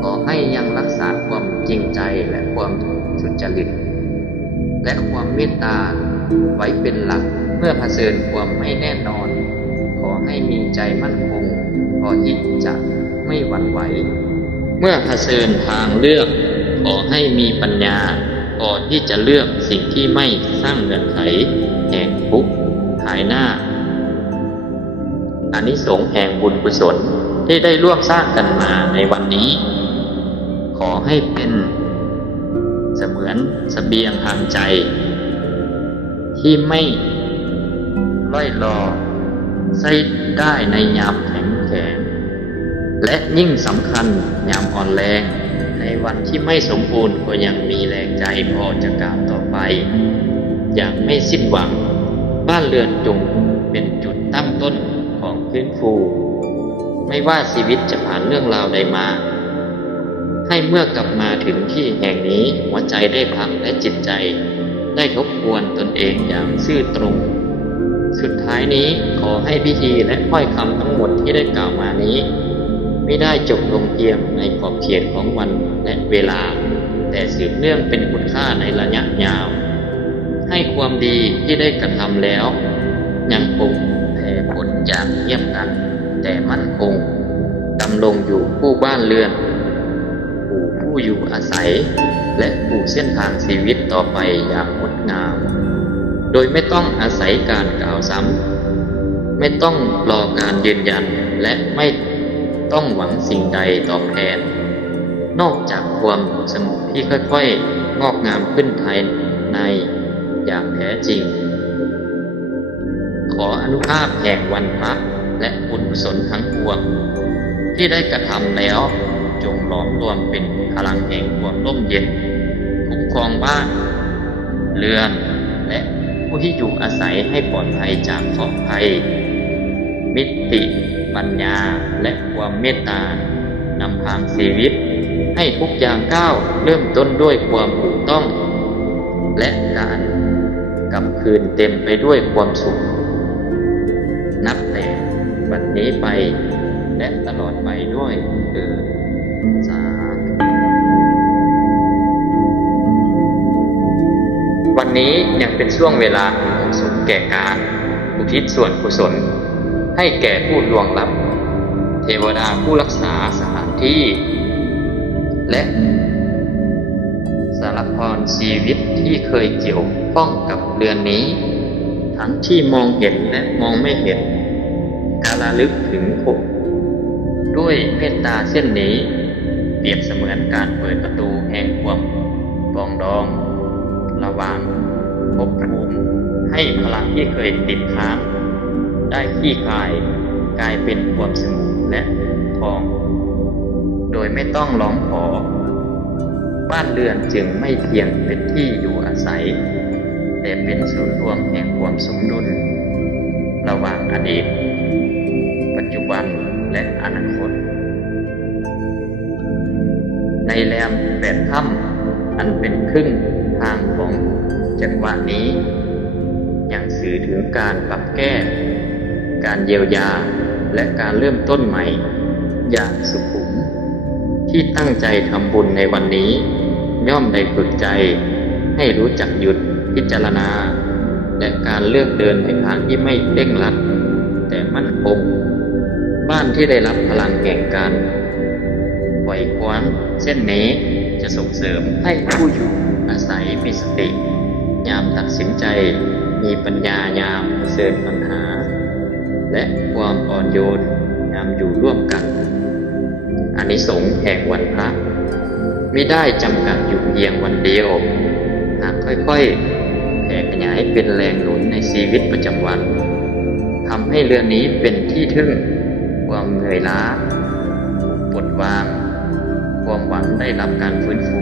ขอให้ยังรักษาความจริงใจและความสุจริตและความเมตตาไว้เป็นหลักเมื่อเผชิญความไม่แน่นอนขอให้มีใจมั่นคงพอที่จะไม่หวั่นไหวเมื่อเผชิญทางเลือกขอให้มีปัญญาพอที่จะเลือกสิ่งที่ไม่สร้างเงื่อนไขแห่งทุกข์ภายหน้าอานิสงส์แห่งบุญกุศลที่ได้ร่วมสร้างกันมาในวันนี้ขอให้เป็นเสมือนเสบียงทางใจที่ไม่ล่อยหลอใช้ได้ในยามแข็งแข็งและยิ่งสำคัญยามอ่อนแรงในวันที่ไม่สมบูรณ์ก็ยังมีแรงใจพอจะก้าวต่อไปอย่างไม่สิ้นหวังบ้านเรือนจงเป็นจุดตั้งต้นของฟื้นฟูไม่ว่าชีวิตจะผ่านเรื่องราวใดมาให้เมื่อกลับมาถึงที่แห่งนี้หัวใจได้พักและจิตใจได้ทบทวนตนเองอย่างซื่อตรงสุดท้ายนี้ขอให้พิธีและถ้อยคำทั้งหมดที่ได้กล่าวมานี้ ไม่ได้จบลงเพียงในขอบเขตของวันและเวลา แต่สืบเนื่องเป็นคุณค่าในระยะยาว ให้ความดีที่ได้กระทำแล้ว ยังคงแผ่ผลอย่างเงียบงันแต่มั่นคงดำรงอยู่คู่บ้านเรือนผู้อยู่อาศัยและผู้เส้นทางชีวิตต่อไปอย่างงดงาม โดยไม่ต้องอาศัยการกล่าวซ้ำไม่ต้องรอการยืนยันและไม่ต้องหวังสิ่งใดตอบแทนนอกจากความสงบที่ค่อยๆงอกงามขึ้นภายในอย่างแท้จริง ขออนุภาพแห่งวันพระและบุญกุศลทั้งปวงที่ได้กระทำแล้วจงหลอมรวมเป็นพลังแห่งความร่มเย็นคุ้มครองบ้านเรือนและผู้ที่อยู่อาศัยให้ปลอดภัยจากเคราะห์ภัยมิติปัญญาและความเมตตานำทางชีวิตให้ทุกอย่างก้าวเริ่มต้นด้วยความถูกต้องและการกลับคืนเต็มไปด้วยความสุขนับแต่บัดนี้ไปและตลอดไปด้วยสาธุวันนี้ยังเป็นช่วงเวลาอันเหมาะสมแก่การอุทิศส่วนกุศลให้แก่ผู้ล่วงลับเทวดาผู้รักษาสถานที่และสารพรชีวิตที่เคยเกี่ยวข้องกับเรือนนี้ทั้งที่มองเห็นและมองไม่เห็นการระลึกถึงผมด้วยเมตตาเช่นนี้เปรียบเสมือนการเปิดประตูแห่งความปรองดองระหว่างภพภูมิให้พลังที่เคยติดค้างได้คลี่คลายกลายเป็นความสงบและทองโดยไม่ต้องร้องขอบ้านเรือนจึงไม่เพียงเป็นที่อยู่อาศัยแต่เป็นศูนย์รวมแห่งความสมดุลระหว่างอดีตปัจจุบันและอนาคตในแรม8 ค่ำอันเป็นครึ่งทางของจังหวะนี้ยังสื่อถึงการปรับแก้การเยียวยาและการเริ่มต้นใหม่อย่างสุขุมที่ตั้งใจทำบุญในวันนี้ย่อมได้ฝึกใจให้รู้จักหยุดพิจารณาและการเลือกเดินในทางที่ไม่เร่งรัดแต่มั่นคงบ้านที่ได้รับพลังแห่งการปล่อยวางเช่นนี้จะส่งเสริมให้ผู้อยู่อาศัยมีสติยามตัดสินใจมีปัญญายามเผชิญปัญหาและความอ่อนโยนยามอยู่ร่วมกันอานิสงส์แห่งวันพระไม่ได้จำกัดอยู่เพียงวันเดียวหากค่อยๆแผ่ขยายเป็นแรงหนุนในชีวิตประจำวันทำให้เรื่องนี้เป็นที่ทึ่งความเหนื่อยล้าปลดวางความหวังได้รับการฟื้นฟู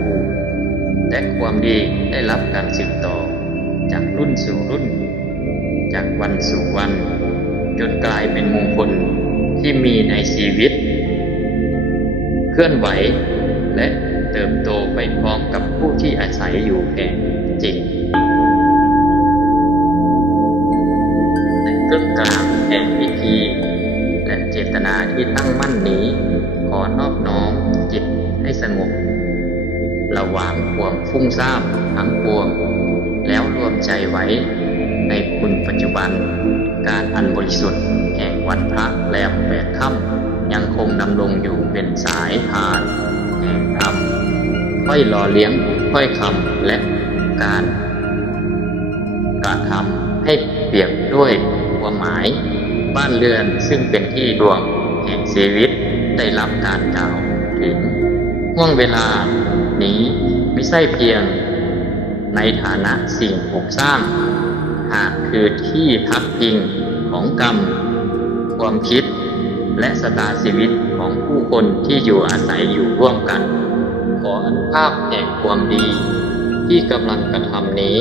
และความดีได้รับการสืบต่อจากรุ่นสู่รุ่นจากวันสู่วันจนกลายเป็นมงคลที่มีในชีวิตเคลื่อนไหวและเติบโตไปพร้อมกับผู้ที่อาศัยอยู่แห่งจริงในกึ่งกลางแห่งพิธีและเจตนาที่ตั้งมั่นนี้ขอนอบน้อมจิตให้สงบระหว่างความฟุ้งซ่านทั้งปวงแล้วรวมใจไว้ในคุณปัจจุบันการอันบริสุทธิ์แห่งวันพระแรม8 ค่ำยังคงดำรงอยู่เป็นสายทานแห่งธรรมค่อยหล่อเลี้ยงค่อยคำและการกระทำให้เปรียบด้วยความหมายบ้านเรือนซึ่งเป็นที่รวมแห่งชีวิตได้รับการกล่าวถึงห่วงเวลานี้ไม่ใช่เพียงในฐานะสิ่งปลูกสร้างหากคือที่พักพิงของกรรมความคิดและชะตาชีวิตของผู้คนที่อยู่อาศัยอยู่ร่วมกันขออนุภาพแห่งความดีที่กำลังกระทำนี้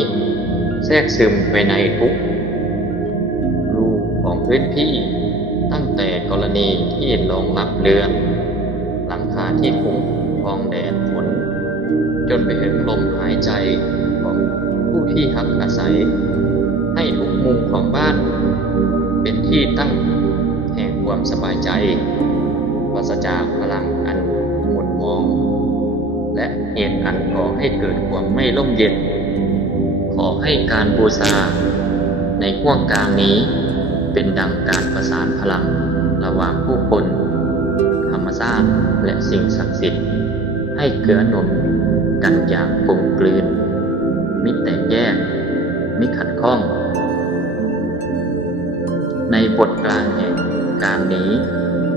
แทรกซึมไปในทุกรูของพื้นที่ตั้งแต่กรณีที่รองรับเรือนหลังคาที่คุ้มครองแดดฝนจนไปถึงลมหายใจของผู้ที่พักอาศัยให้ทุกมุมของบ้านเป็นที่ตั้งแห่งความสบายใจป ราศจากพลังอันหม่นหมอง และเหตุอันก่อให้เกิดความไม่ร่มเย็น ขอให้การบูชาในห่วงกลางนี้เป็นดังการประสานพลังระหว่างผู้คนธรรมชาติและสิ่งศักดิ์สิทธิ์ให้เกื้อหนุนกันอย่างกลมกลืนมิแตกแยกมิขัดข้องในบทกลางแห่งการนี้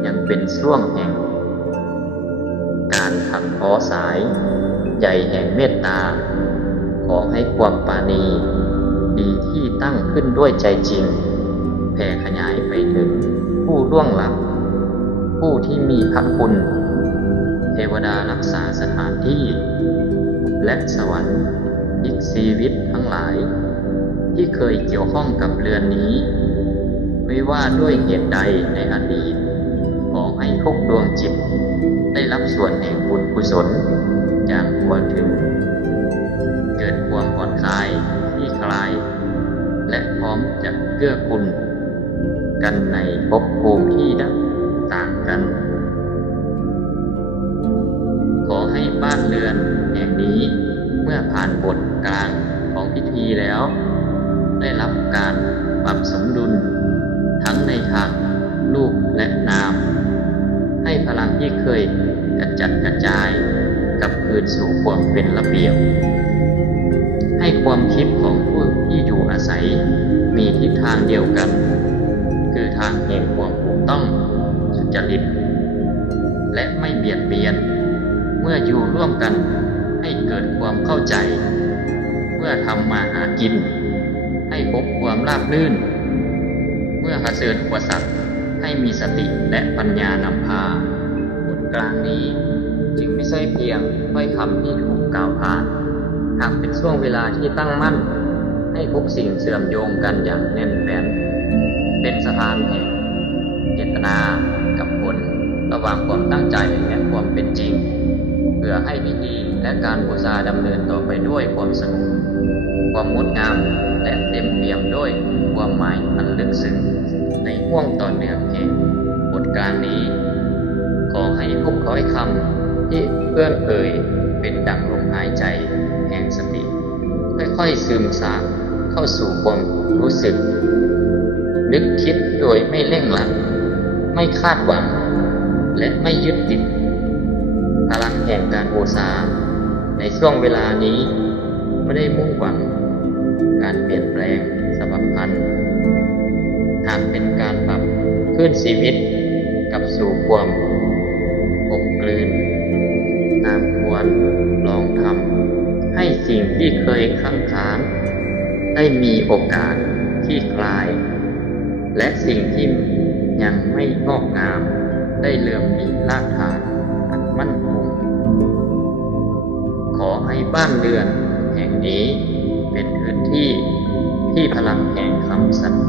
ยังเป็นช่วงแห่งการถักทอสายใยแห่งเมตตาขอให้ความปราณีดีที่ตั้งขึ้นด้วยใจจริงแผ่ขยายไปถึงผู้ล่วงลับผู้ที่มีพระคุณเทวดารักษาสถานที่และสวรรค์อีกชีวิตทั้งหลายที่เคยเกี่ยวข้องกับเรือนนี้ไม่ว่าด้วยเหตุใดในอดีตขอให้ทุกดวงจิตได้รับส่วนแห่งบุญกุศลอย่างทั่วถึงเกิดความผ่อนคลายคลี่คลายและพร้อมจะเกื้อกูลกันในภพภูมิที่ต่างกันขอให้บ้านเรือนแห่งนี้เมื่อผ่านบทกลางของพิธีแล้วได้รับการปรับสมดุลทั้งในทางรูปและนามให้พลังที่เคยกระจัดกระจายกลับคืนสู่ความเป็นระเบียบให้ความคิดของผู้ที่อยู่อาศัยมีทิศทางเดียวกันคือทางแห่งความถูกต้องสุจริตและไม่เบียดเบียนเมื่ออยู่ร่วมกันให้เกิดความเข้าใจเมื่อทำมาหากินให้พบความราบรื่นเมื่อเผชิญอุปสรรคให้มีสติและปัญญานำพาบทกลางนี้จึงไม่ใช่เพียงถ้อยคำที่ถูกกล่าวผ่านหากเป็นช่วงเวลาที่ตั้งมั่นให้ทุกสิ่งเชื่อมโยงกันอย่างแน่นแฟ้นเป็นสถานแห่งเจตนากับผลระหว่างความตั้งใจและความเป็นจริงเพื่อให้พิธีและการบูชาดำเนินต่อไปด้วยความสงบความงดงามและเต็มเปี่ยมด้วยความหมายอันลึกซึ้งในห่วงต่อเนื่องแห่งบทกลางนี้ขอให้ทุกถ้อยคำที่เอื้อนเอ่ยเป็นดั่งลมหายใจแห่งสติค่อยๆซึมซาบเข้าสู่ความรู้สึกนึกคิดโดยไม่เร่งรัดไม่คาดหวังและไม่ยึดติดพลังแห่งการบูชาในช่วงเวลานี้ไม่ได้มุ่งหวังการเปลี่ยนแปลงสภาพพันธุ์หากเป็นการปรับขึ้นชีวิตกับสู่ความกลมกลืนตามควรลองทำให้สิ่งที่เคยค้างคานได้มีโอกาสที่คลายและสิ่งที่ยังไม่งอกงามได้เริ่มมีรากฐานอันมั่นคงขอให้บ้านเรือนแห่งนี้เป็นพื้นที่ที่พลังแห่งคำสัตย์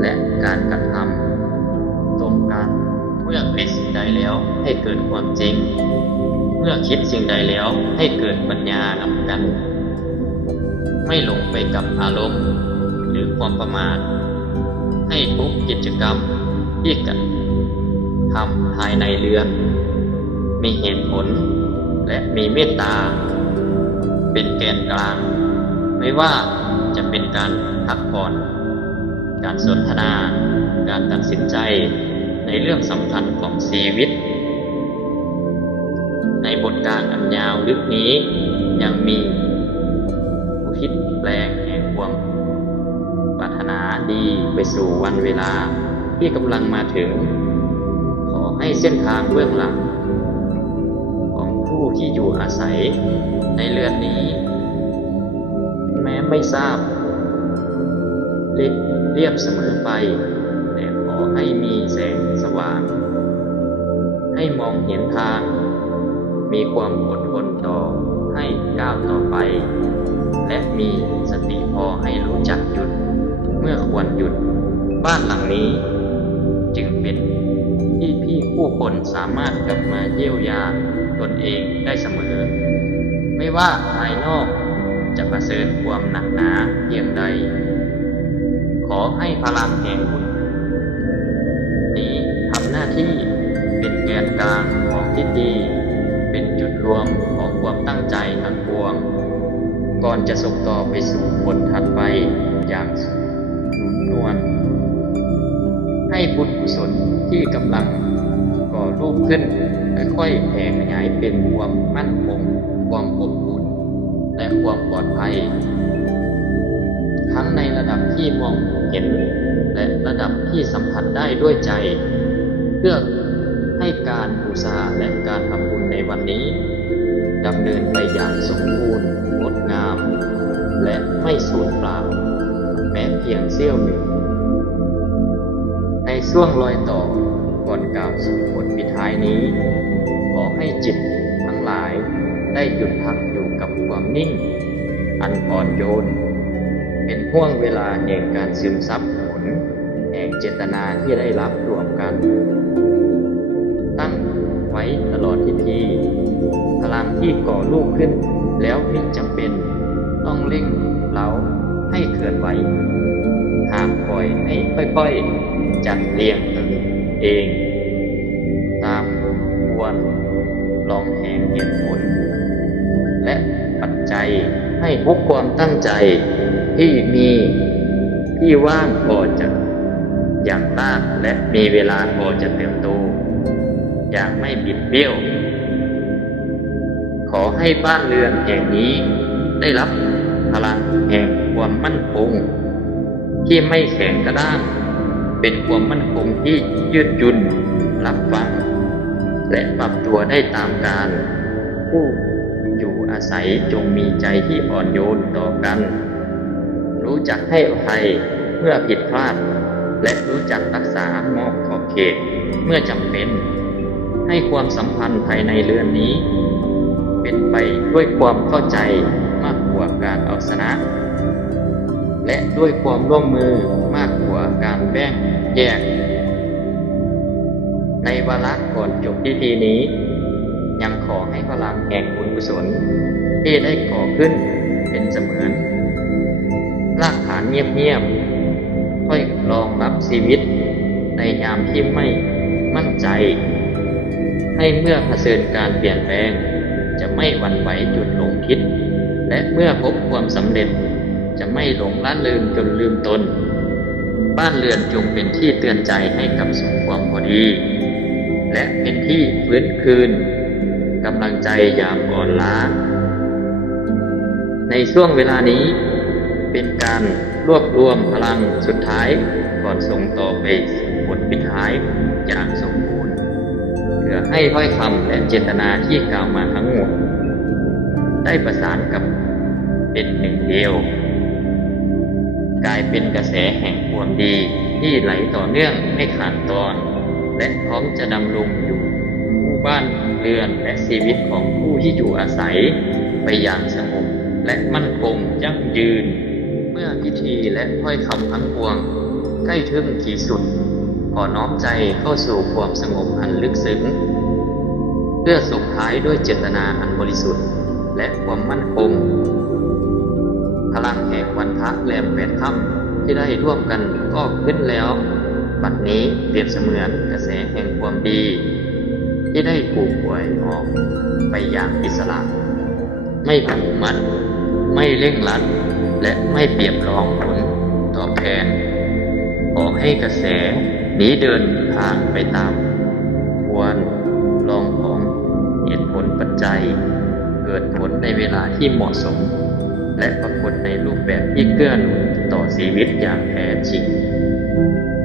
และการกระทำตรงกันเมื่อคิดสิ่งใดแล้วให้เกิดความจริงเมื่อคิดสิ่งใดแล้วให้เกิดปัญญานำกันไม่หลงไปกับอารมณ์หรือความประมาทให้ทุกกิจกรรมที่กระทำภายในเรือนมีเหตุผลและมีเมตตาเป็นแกนกลางไม่ว่าจะเป็นการพักผ่อนการสนทนาการตัดสินใจในเรื่องสำคัญของชีวิตในบทกลางอันยาวลึกนี้ยังมีอุทิศแปลงแห่งความปรารถนาดีไปสู่วันเวลาที่กำลังมาถึงขอให้เส้นทางเบื้องหลังของผู้ที่อยู่อาศัยในเรือนนี้แม้ไม่ทราบเรียบเสมอไปแต่ขอให้มีแสงสว่างให้มองเห็นทางมีความอดทนต่อให้ก้าวต่อไปและมีสติพอให้รู้จักหยุดเมื่อควรหยุดบ้านหลังนี้จึงเป็นที่พี่ผู้คนสามารถกลับมาเยียวยาตนเองได้เสมอไม่ว่าภายนอกจะเผชิญความหนักหนาเพียงใดขอให้พลังแห่งบุญนี้ทำหน้าที่เป็นแก นกลางของทิศดีเป็นจุดรวมของความตั้งใจทั้งปวงก่อนจะส่งต่อไปสู่ผลถัดไปอย่างนุ่มนวลให้บุญกุศลที่กำลังก่อรูปขึ้นค่อยๆแผ่ขยายเป็นความมั่นคงความอบอุ่นและความปลอดภัยทั้งในระดับที่มองเห็นและระดับที่สัมผัสได้ด้วยใจเพื่อให้การบูชาและการทำบุญในวันนี้ดำเนินไปอย่างสมบูรณ์งดงามและไม่สูญเปล่าแม้เพียงเสี้ยวหนึ่งในช่วงรอยต่อก่อนกล่าวสู่บทปิดท้ายนี้ขอให้จิตทั้งหลายได้หยุดพักอยู่กับความนิ่งอันอ่อนโยนเป็นห่วงเวลาแห่งการซึมซับผลแห่งเจตนาที่ได้รับรวมกันตั้งไว้ตลอดทิศทีพลังที่ก่อรูปขึ้นแล้วมิจำเป็นต้องเร่งเร้าให้เคลื่อนไหวหากปล่อยให้ค่อยๆจัดเรียงเองตามควรลองแห่งเหตุผลและปัจจัยให้ทุกความตั้งใจที่มีที่ว่างพอจะอย่างมากและมีเวลาพอจะเติบโตอย่างไม่บิดเบี้ยวขอให้บ้านเรือนแห่งนี้ได้รับพลังแห่งความมั่นคงที่ไม่แข็งกระด้างเป็นความมั่นคงที่ยืดหยุ่นรับฟังและปรับตัวได้ตามกาลผู้อยู่อาศัยจงมีใจที่อ่อนโยนต่อกันรู้จักให้อภัยเมื่อผิดพลาดและรู้จักรักษานอกขอบเขตเมื่อจำเป็นให้ความสัมพันธ์ภายในเรือนนี้เป็นไปด้วยความเข้าใจมากกว่าการเอาชนะและด้วยความร่วมมือมากกว่าการแบ่งแยกในวาระก่อนจบพิธีนี้ยังขอให้พลังแห่งบุญกุศลที่ได้ก่อขึ้นเป็นเสมือนรากฐานเงียบๆค่อยรองรับชีวิตในยามที่ไม่มั่นใจให้เมื่อเผชิญการเปลี่ยนแปลงจะไม่หวั่นไหวจุดหลงคิดและเมื่อพบความสำเร็จจะไม่หลงละลืมจนลืมตนบ้านเรือนจงเป็นที่เตือนใจให้กับสุขความพอดีและเป็นที่ฟื้นคืนกำลังใจยามอ่อนล้าในช่วงเวลานี้เป็นการรวบรวมพลังสุดท้ายก่อนส่งต่อไปบทปิดท้ายอย่างสมบูรณ์เพื่อให้ถ้อยคำและเจตนาที่กล่าวมาทั้งหมดได้ประสานกับเป็นหนึ่งเดียวกลายเป็นกระแสแห่งความดีที่ไหลต่อเนื่องไม่ขาดตอนและพร้อมจะดำรงอยู่ผู้บ้านเรือนและชีวิตของผู้ที่อยู่อาศัยไปอย่างสงบและมั่นคงยั่งยืนเมื่อพิธีและถ้อยคำทั้งปวงใกล้ถึงขีดสุดขอน้อมใจเข้าสู่ความสงบอันลึกซึ้งเพื่อส่งท้ายด้วยเจตนาอันบริสุทธิ์และความมั่นคงพลังแห่งวันพระแรม8 ค่ำที่ได้ร่วมกันก็ขึ้นแล้วบัดนี้เปรียบเสมือนกระแสแห่งความดีที่ได้ปลูกป่วยออกไปอย่างอิสระไม่ผูกมัดไม่เร่งรัดและไม่เปรียบรองผลตอบแทนขอให้กระแสนี้เดินทางไปตามควรลองของเหตุผลปัจจัยเกิดผลในเวลาที่เหมาะสมและปรากฏในรูปแบบที่เกื้อหนุนต่อชีวิตอย่างแท้จริง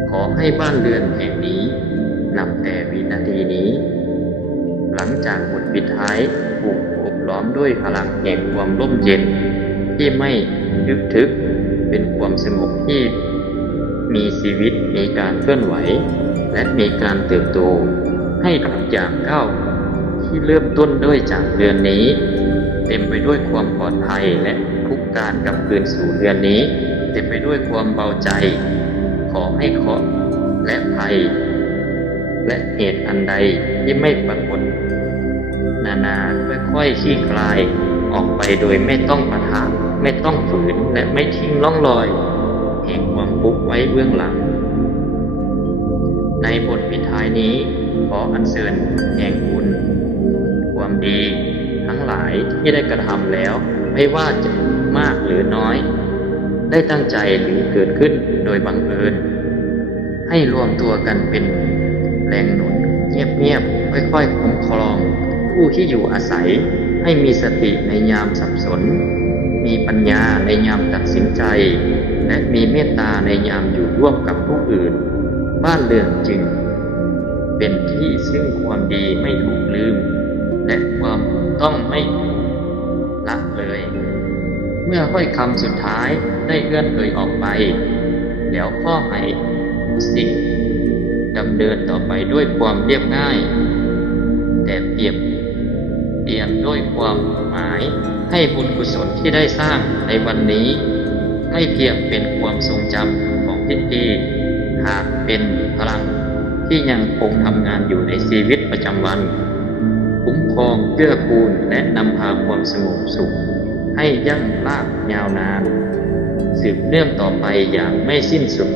ขอให้บ้านเรือนแห่งนี้นับแต่วินาทีนี้หลังจากบทปิดท้ายถูกอบล้อมด้วยพลังแห่งความร่มเย็นที่ไม่ทึกเป็นความสงบที่มีชีวิตมีการเคลื่อนไหวและมีการเติบโตให้ทุกอย่างก้าวที่เริ่มต้นด้วยจากเรือนนี้เต็มไปด้วยความปลอดภัยและทุกการกลับคืนสู่เรือนนี้เต็มไปด้วยความเบาใจขอให้เคราะห์และภัยและเหตุอันใดที่ไม่ปรากฏนาค่อยๆคลี่คลายออกไปโดยไม่ต้องปะทะไม่ต้องฝืนและไม่ทิ้งร่องรอยแห่งความทุกข์ไว้เบื้องหลังในบทปิดท้ายนี้ ขออัญเชิญแห่งบุญความดีทั้งหลายที่ได้กระทำแล้วไม่ว่าจะมากหรือน้อยได้ตั้งใจหรือเกิดขึ้นโดยบังเอิญให้รวมตัวกันเป็นแรงหนุนเงียบๆค่อยๆคุ้มครองผู้ที่อยู่อาศัยให้มีสติในยามสับสนมีปัญญาในยามตัดสินใจและมีเมตตาในยามอยู่ร่วมกับผู้อื่นบ้านเรือนจึงเป็นที่ซึ่งความดีไม่ถูกลืมและความต้องไม่ละเลยเมื่อถ้อยคำสุดท้ายได้เอื้อนเอ่ยออกไปแล้วข้อให้สิ่งดำเนินต่อไปด้วยความเรียบง่ายแต่เปลี่ยนด้วยความหมายให้บุญกุศลที่ได้สร้างในวันนี้ไม่เพียงเป็นความทรงจำของพิธีหากเป็นพลังที่ยังคงทำงานอยู่ในชีวิตประจำวันคุ้มครองเกื้อกูลและนำพาความสงบสุขให้ยั่งลากยาวนานสืบเนื่องต่อไปอย่างไม่สิ้นสุด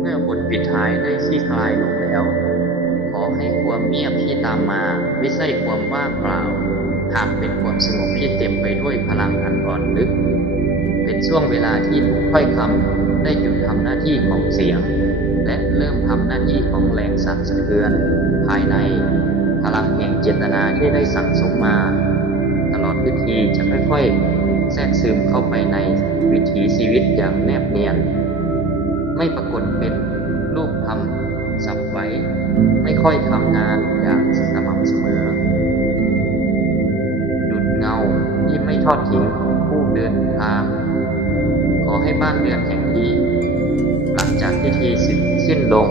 เมื่อบทปิดท้ายได้คลี่คลายลงแล้วขอให้ความเงียบที่ตามมาไม่ใช่ความว่างเปล่าหากเป็นความสงบที่เต็มไปด้วยพลังอันอ่อนลึกเป็นช่วงเวลาที่ทุกถ้อยคำได้หยุดทำหน้าที่ของเสียงและเริ่มทำหน้าที่ของแรงสั่นสะเทือนภายในพลังแห่งเจตนาที่ได้สั่งสมมาตลอดพิธีจะค่อยๆแทรกซึมเข้าไปในวิถีชีวิตอย่างแนบเนียนไม่ปรากฏเป็นรูปธรรมสับไว้ไม่ค่อยทำงานอย่างสม่ำเสมอดุจเงาที่ไม่ทอดทิ้งผู้เดินทางขอให้บ้านเรือนแห่งนี้หลังจากพิธีสิ้นลง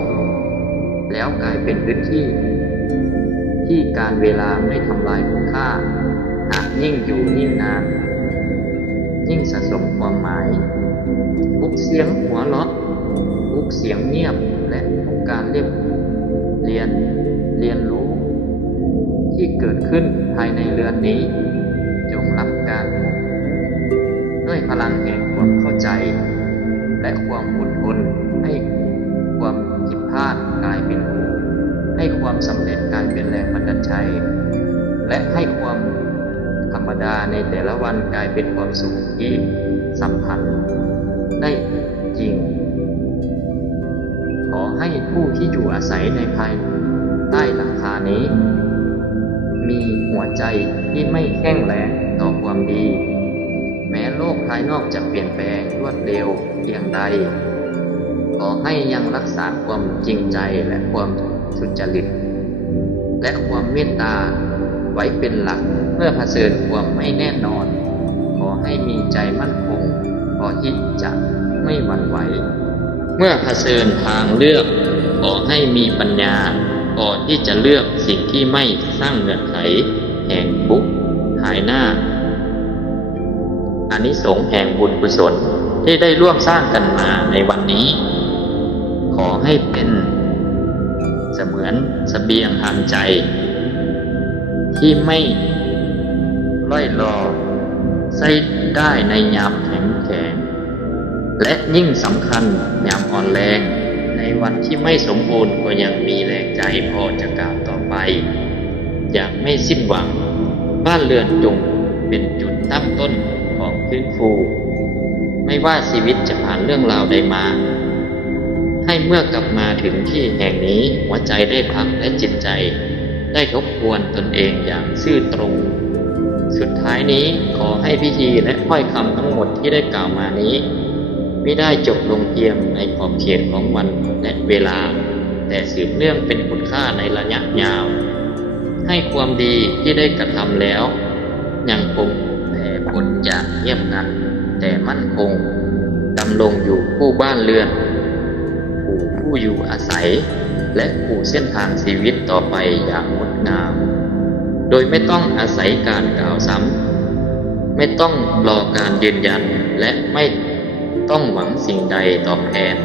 แล้วกลายเป็นพื้นที่ที่การเวลาไม่ทำลายคุณค่าหากยิ่งอยู่ยิ่งนานยิ่งสะสมความหมายทุกเสียงหัวเราะทุกเสียงเงียบและทุกการเรียนรู้ที่เกิดขึ้นภายในเรือนนี้จงรับการด้วยพลังแห่งความเข้าใจและความอดทนให้ความผิดพลาดกลายเป็นครูให้ความสำเร็จกลายเป็นแรงบันดาลใจและให้ความธรรมดาในแต่ละวันกลายเป็นความสุขที่สัมพันธ์ได้จริงขอให้ผู้ที่อยู่อาศัยในภายใต้หลังคานี้มีหัวใจที่ไม่แข็งแรงต่อความดีแม้โลกภายนอกจะเปลี่ยนแปลงรวดเร็วเพียงใดขอให้ยังรักษาความจริงใจและความสุจริตและความเมตตาไว้เป็นหลักเพื่อเผชิญความไม่แน่นอนขอให้มีใจมั่นคงพอที่จะไม่หวั่นไหวเมื่อเผชิญทางเลือกขอให้มีปัญญาพอที่จะเลือกสิ่งที่ไม่สร้างเงื่อนไขแห่งทุกข์ภายหน้าอานิสงส์แห่งบุญกุศลที่ได้ร่วมสร้างกันมาในวันนี้ขอให้เป็นเสมือนเสบียงทางใจที่ไม่ล่อยรอใช้ได้ในยามแข็งและยิ่งสำคัญยามอ่อนแรงในวันที่ไม่สมบูรณ์ก็ยังมีแรงใจพอจะก้าวต่อไปอย่างไม่สิ้นหวังบ้านเรือนจงเป็นจุดตั้งต้นของฟื้นฟูไม่ว่าชีวิตจะผ่านเรื่องราวใดมาให้เมื่อกลับมาถึงที่แห่งนี้หัวใจได้พักและจิตใจได้ทบทวนตนเองอย่างซื่อตรงสุดท้ายนี้ขอให้พิธีและถ้อยคำทั้งหมดที่ได้กล่าวมานี้ไม่ได้จบลงเพียงในขอบเขตของวันและเวลาแต่สืบเนื่องเป็นคุณค่าในระยะยาวให้ความดีที่ได้กระทำแล้วยังคงแผ่ผลอย่างเงียบงันแต่มั่นคงดำรงอยู่คู่บ้านเรือนผู้อยู่อาศัยและผู้เส้นทางชีวิตต่อไปอย่างงดงามโดยไม่ต้องอาศัยการกล่าวซ้ำไม่ต้องรอการยืนยันและไม่ต้องหวังสิ่งใดตอบแทน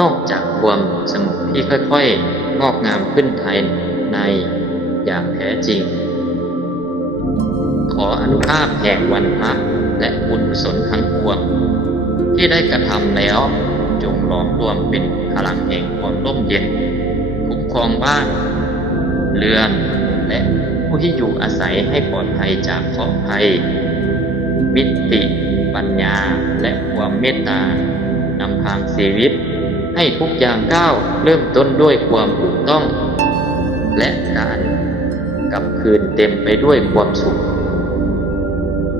นอกจากความสงบที่ค่อยๆงอกงามขึ้นภายในอย่างแท้จริงขออนุภาพแห่งวันพระและบุญกุศลทั้งปวง ที่ได้กระทำแล้วจงหลอมรวมเป็นพลังแห่งความร่มเย็นคุ้มครองบ้านเรือนและผู้ที่อยู่อาศัยให้ปลอดภัยจากเคราะห์ภัยมิติปัญญาและความเมตตานำทางชีวิตให้ทุกอย่างก้าวเริ่มต้นด้วยความถูกต้องและการกลับคืนเต็มไปด้วยความสุข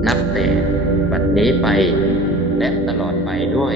นับแต่บัดนี้ไปและตลอดไปด้วย